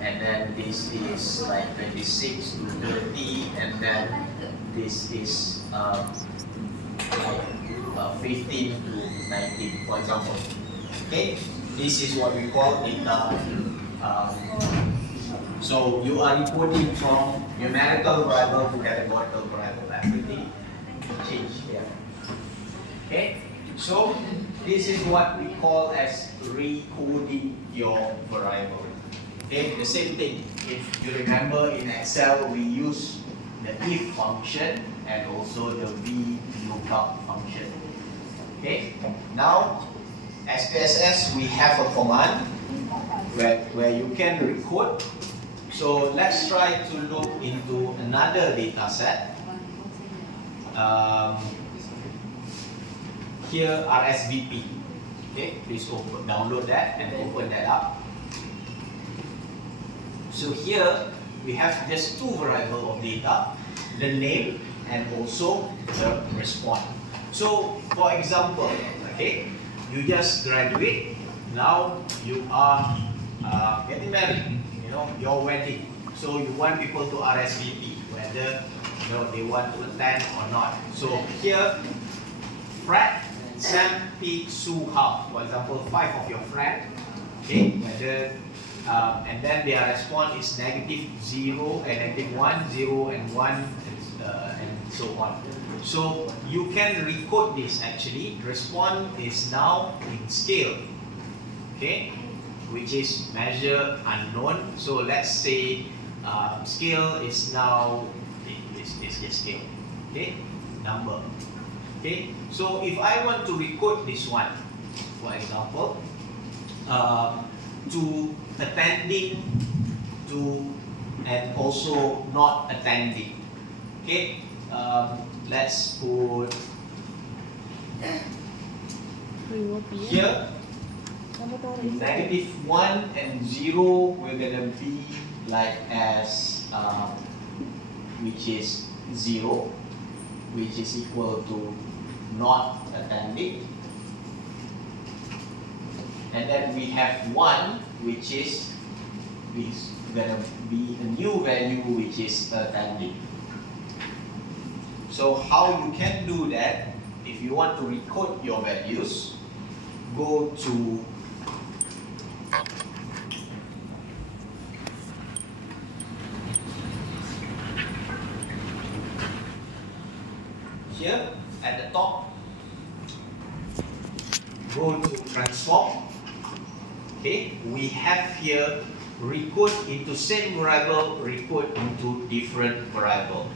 And then this is like 26 to 30, and then this is 15 to 19, for example. Okay, this is what we call data. So you are reporting from numerical variable to categorical variable. Everything changed here. Okay, so this is what we call as recoding your variable. Okay, the same thing. If you remember in Excel, we use the if function and also the VLOOKUP function. Okay, now SPSS we have a command where you can recode. So let's try to look into another data set. Here RSVP. Okay, please download that and open that up. So here we have just two variables of data, the name and also the response. So for example, okay, you just graduate, now you are getting married, your wedding. So you want people to RSVP whether they want to attend or not. So here, Fred, Sam, Pete, Sue, Hao, for example, 5 of your friends, okay, whether and then their response is -0 and -1, 0 and 1, and so on. So you can recode this actually. Response is now in scale, okay, which is measure unknown. So let's say scale is now this scale, okay, number. Okay, so if I want to recode this one, for example, to attending, to and also not attending. Okay, let's put here -1 and 0. We're gonna be like as which is 0, which is equal to not attending. And then we have 1, which is this gonna be a new value which is attending. So how you can do that? If you want to recode your values, go to here at the top, go to transform. Okay, we have here recode into same variable, recode into different variable.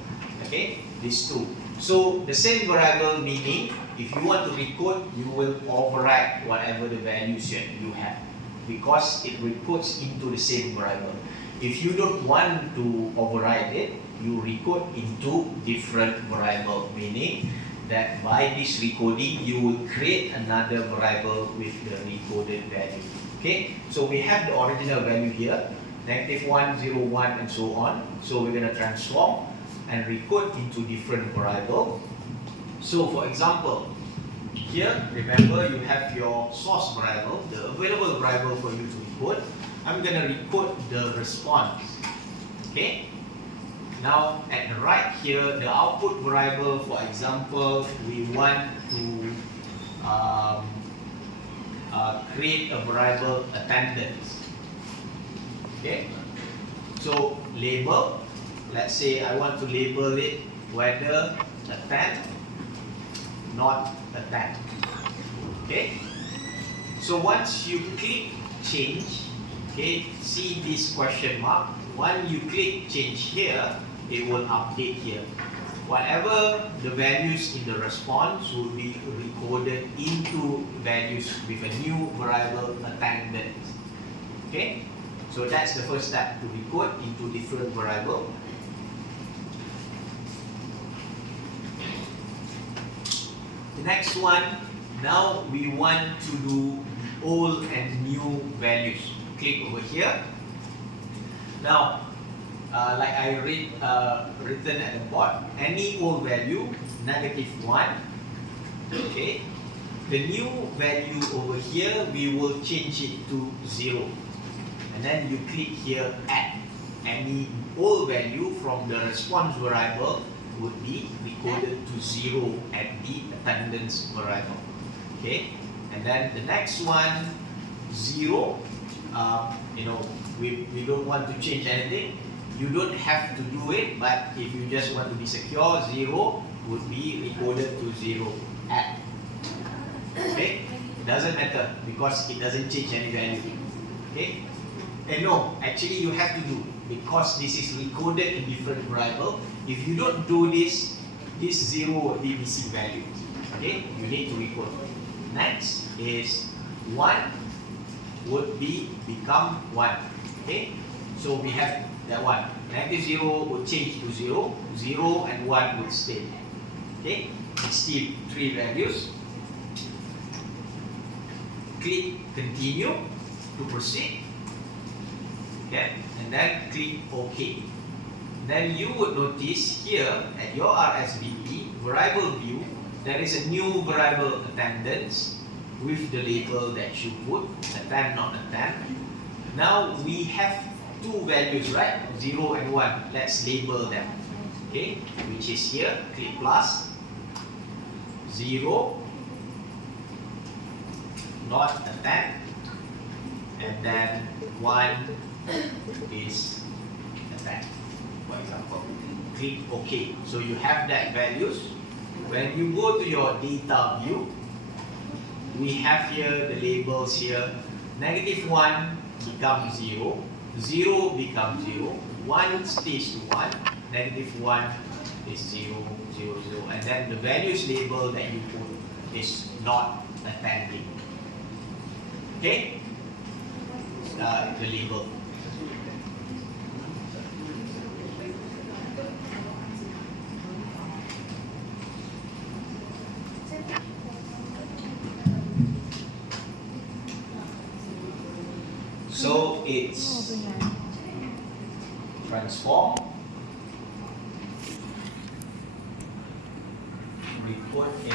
Okay, these two. So the same variable meaning if you want to recode, you will override whatever the values you have because it recodes into the same variable. If you don't want to override it, you recode into different variable, meaning that by this recoding you will create another variable with the recoded value. Okay, so we have the original value here, -1, 0, 1, and so on. So we're going to transform and recode into different variable. So for example, here remember you have your source variable, the available variable for you to recode. I'm going to recode the response. Okay. Now at the right here, the output variable, for example, we want to create a variable attendance. Okay, so label, let's say I want to label it whether attend, not attend. Okay, so once you click change, okay, see this question mark. When you click change here, it will update here. Whatever the values in the response will be recorded into values with a new variable attendance. Okay, so that's the first step, to recode into different variable. The next one, now we want to do old and new values. Click over here. Now, like I written at the bottom, any old value, -1. Okay. The new value over here, we will change it to 0. And then you click here add. Any old value from the response variable would be recorded to 0 at the attendance variable. Okay. And then the next one, 0. We don't want to change anything. You don't have to do it, but if you just want to be secure, 0 would be recorded to 0 at. Okay, it doesn't matter because it doesn't change any value. Okay, and no, actually you have to do because this is recorded in different variable. If you don't do this, this 0 will be missing value. Okay, you need to record. Next is 1 would become 1. Okay, so we have that one. -0 would change to 0, 0 and 1 would stay. Okay, still 3 values. Click continue to proceed. Okay, and then click OK. Then you would notice here at your RSVP variable view, there is a new variable attendance with the label that you put, attend, not attend. Now we have two values, right? 0 and 1. Let's label them. Okay, which is here, click plus, 0, not attend, and then 1 is attend, for example. Click OK. So you have that values. When you go to your data view, we have here the labels here. -1 becomes 0. 0 becomes 0, 1 stays to 1, -1 is 0, 0, 0, and then the values label that you put is not attending. Okay? The label. So it's transform, report in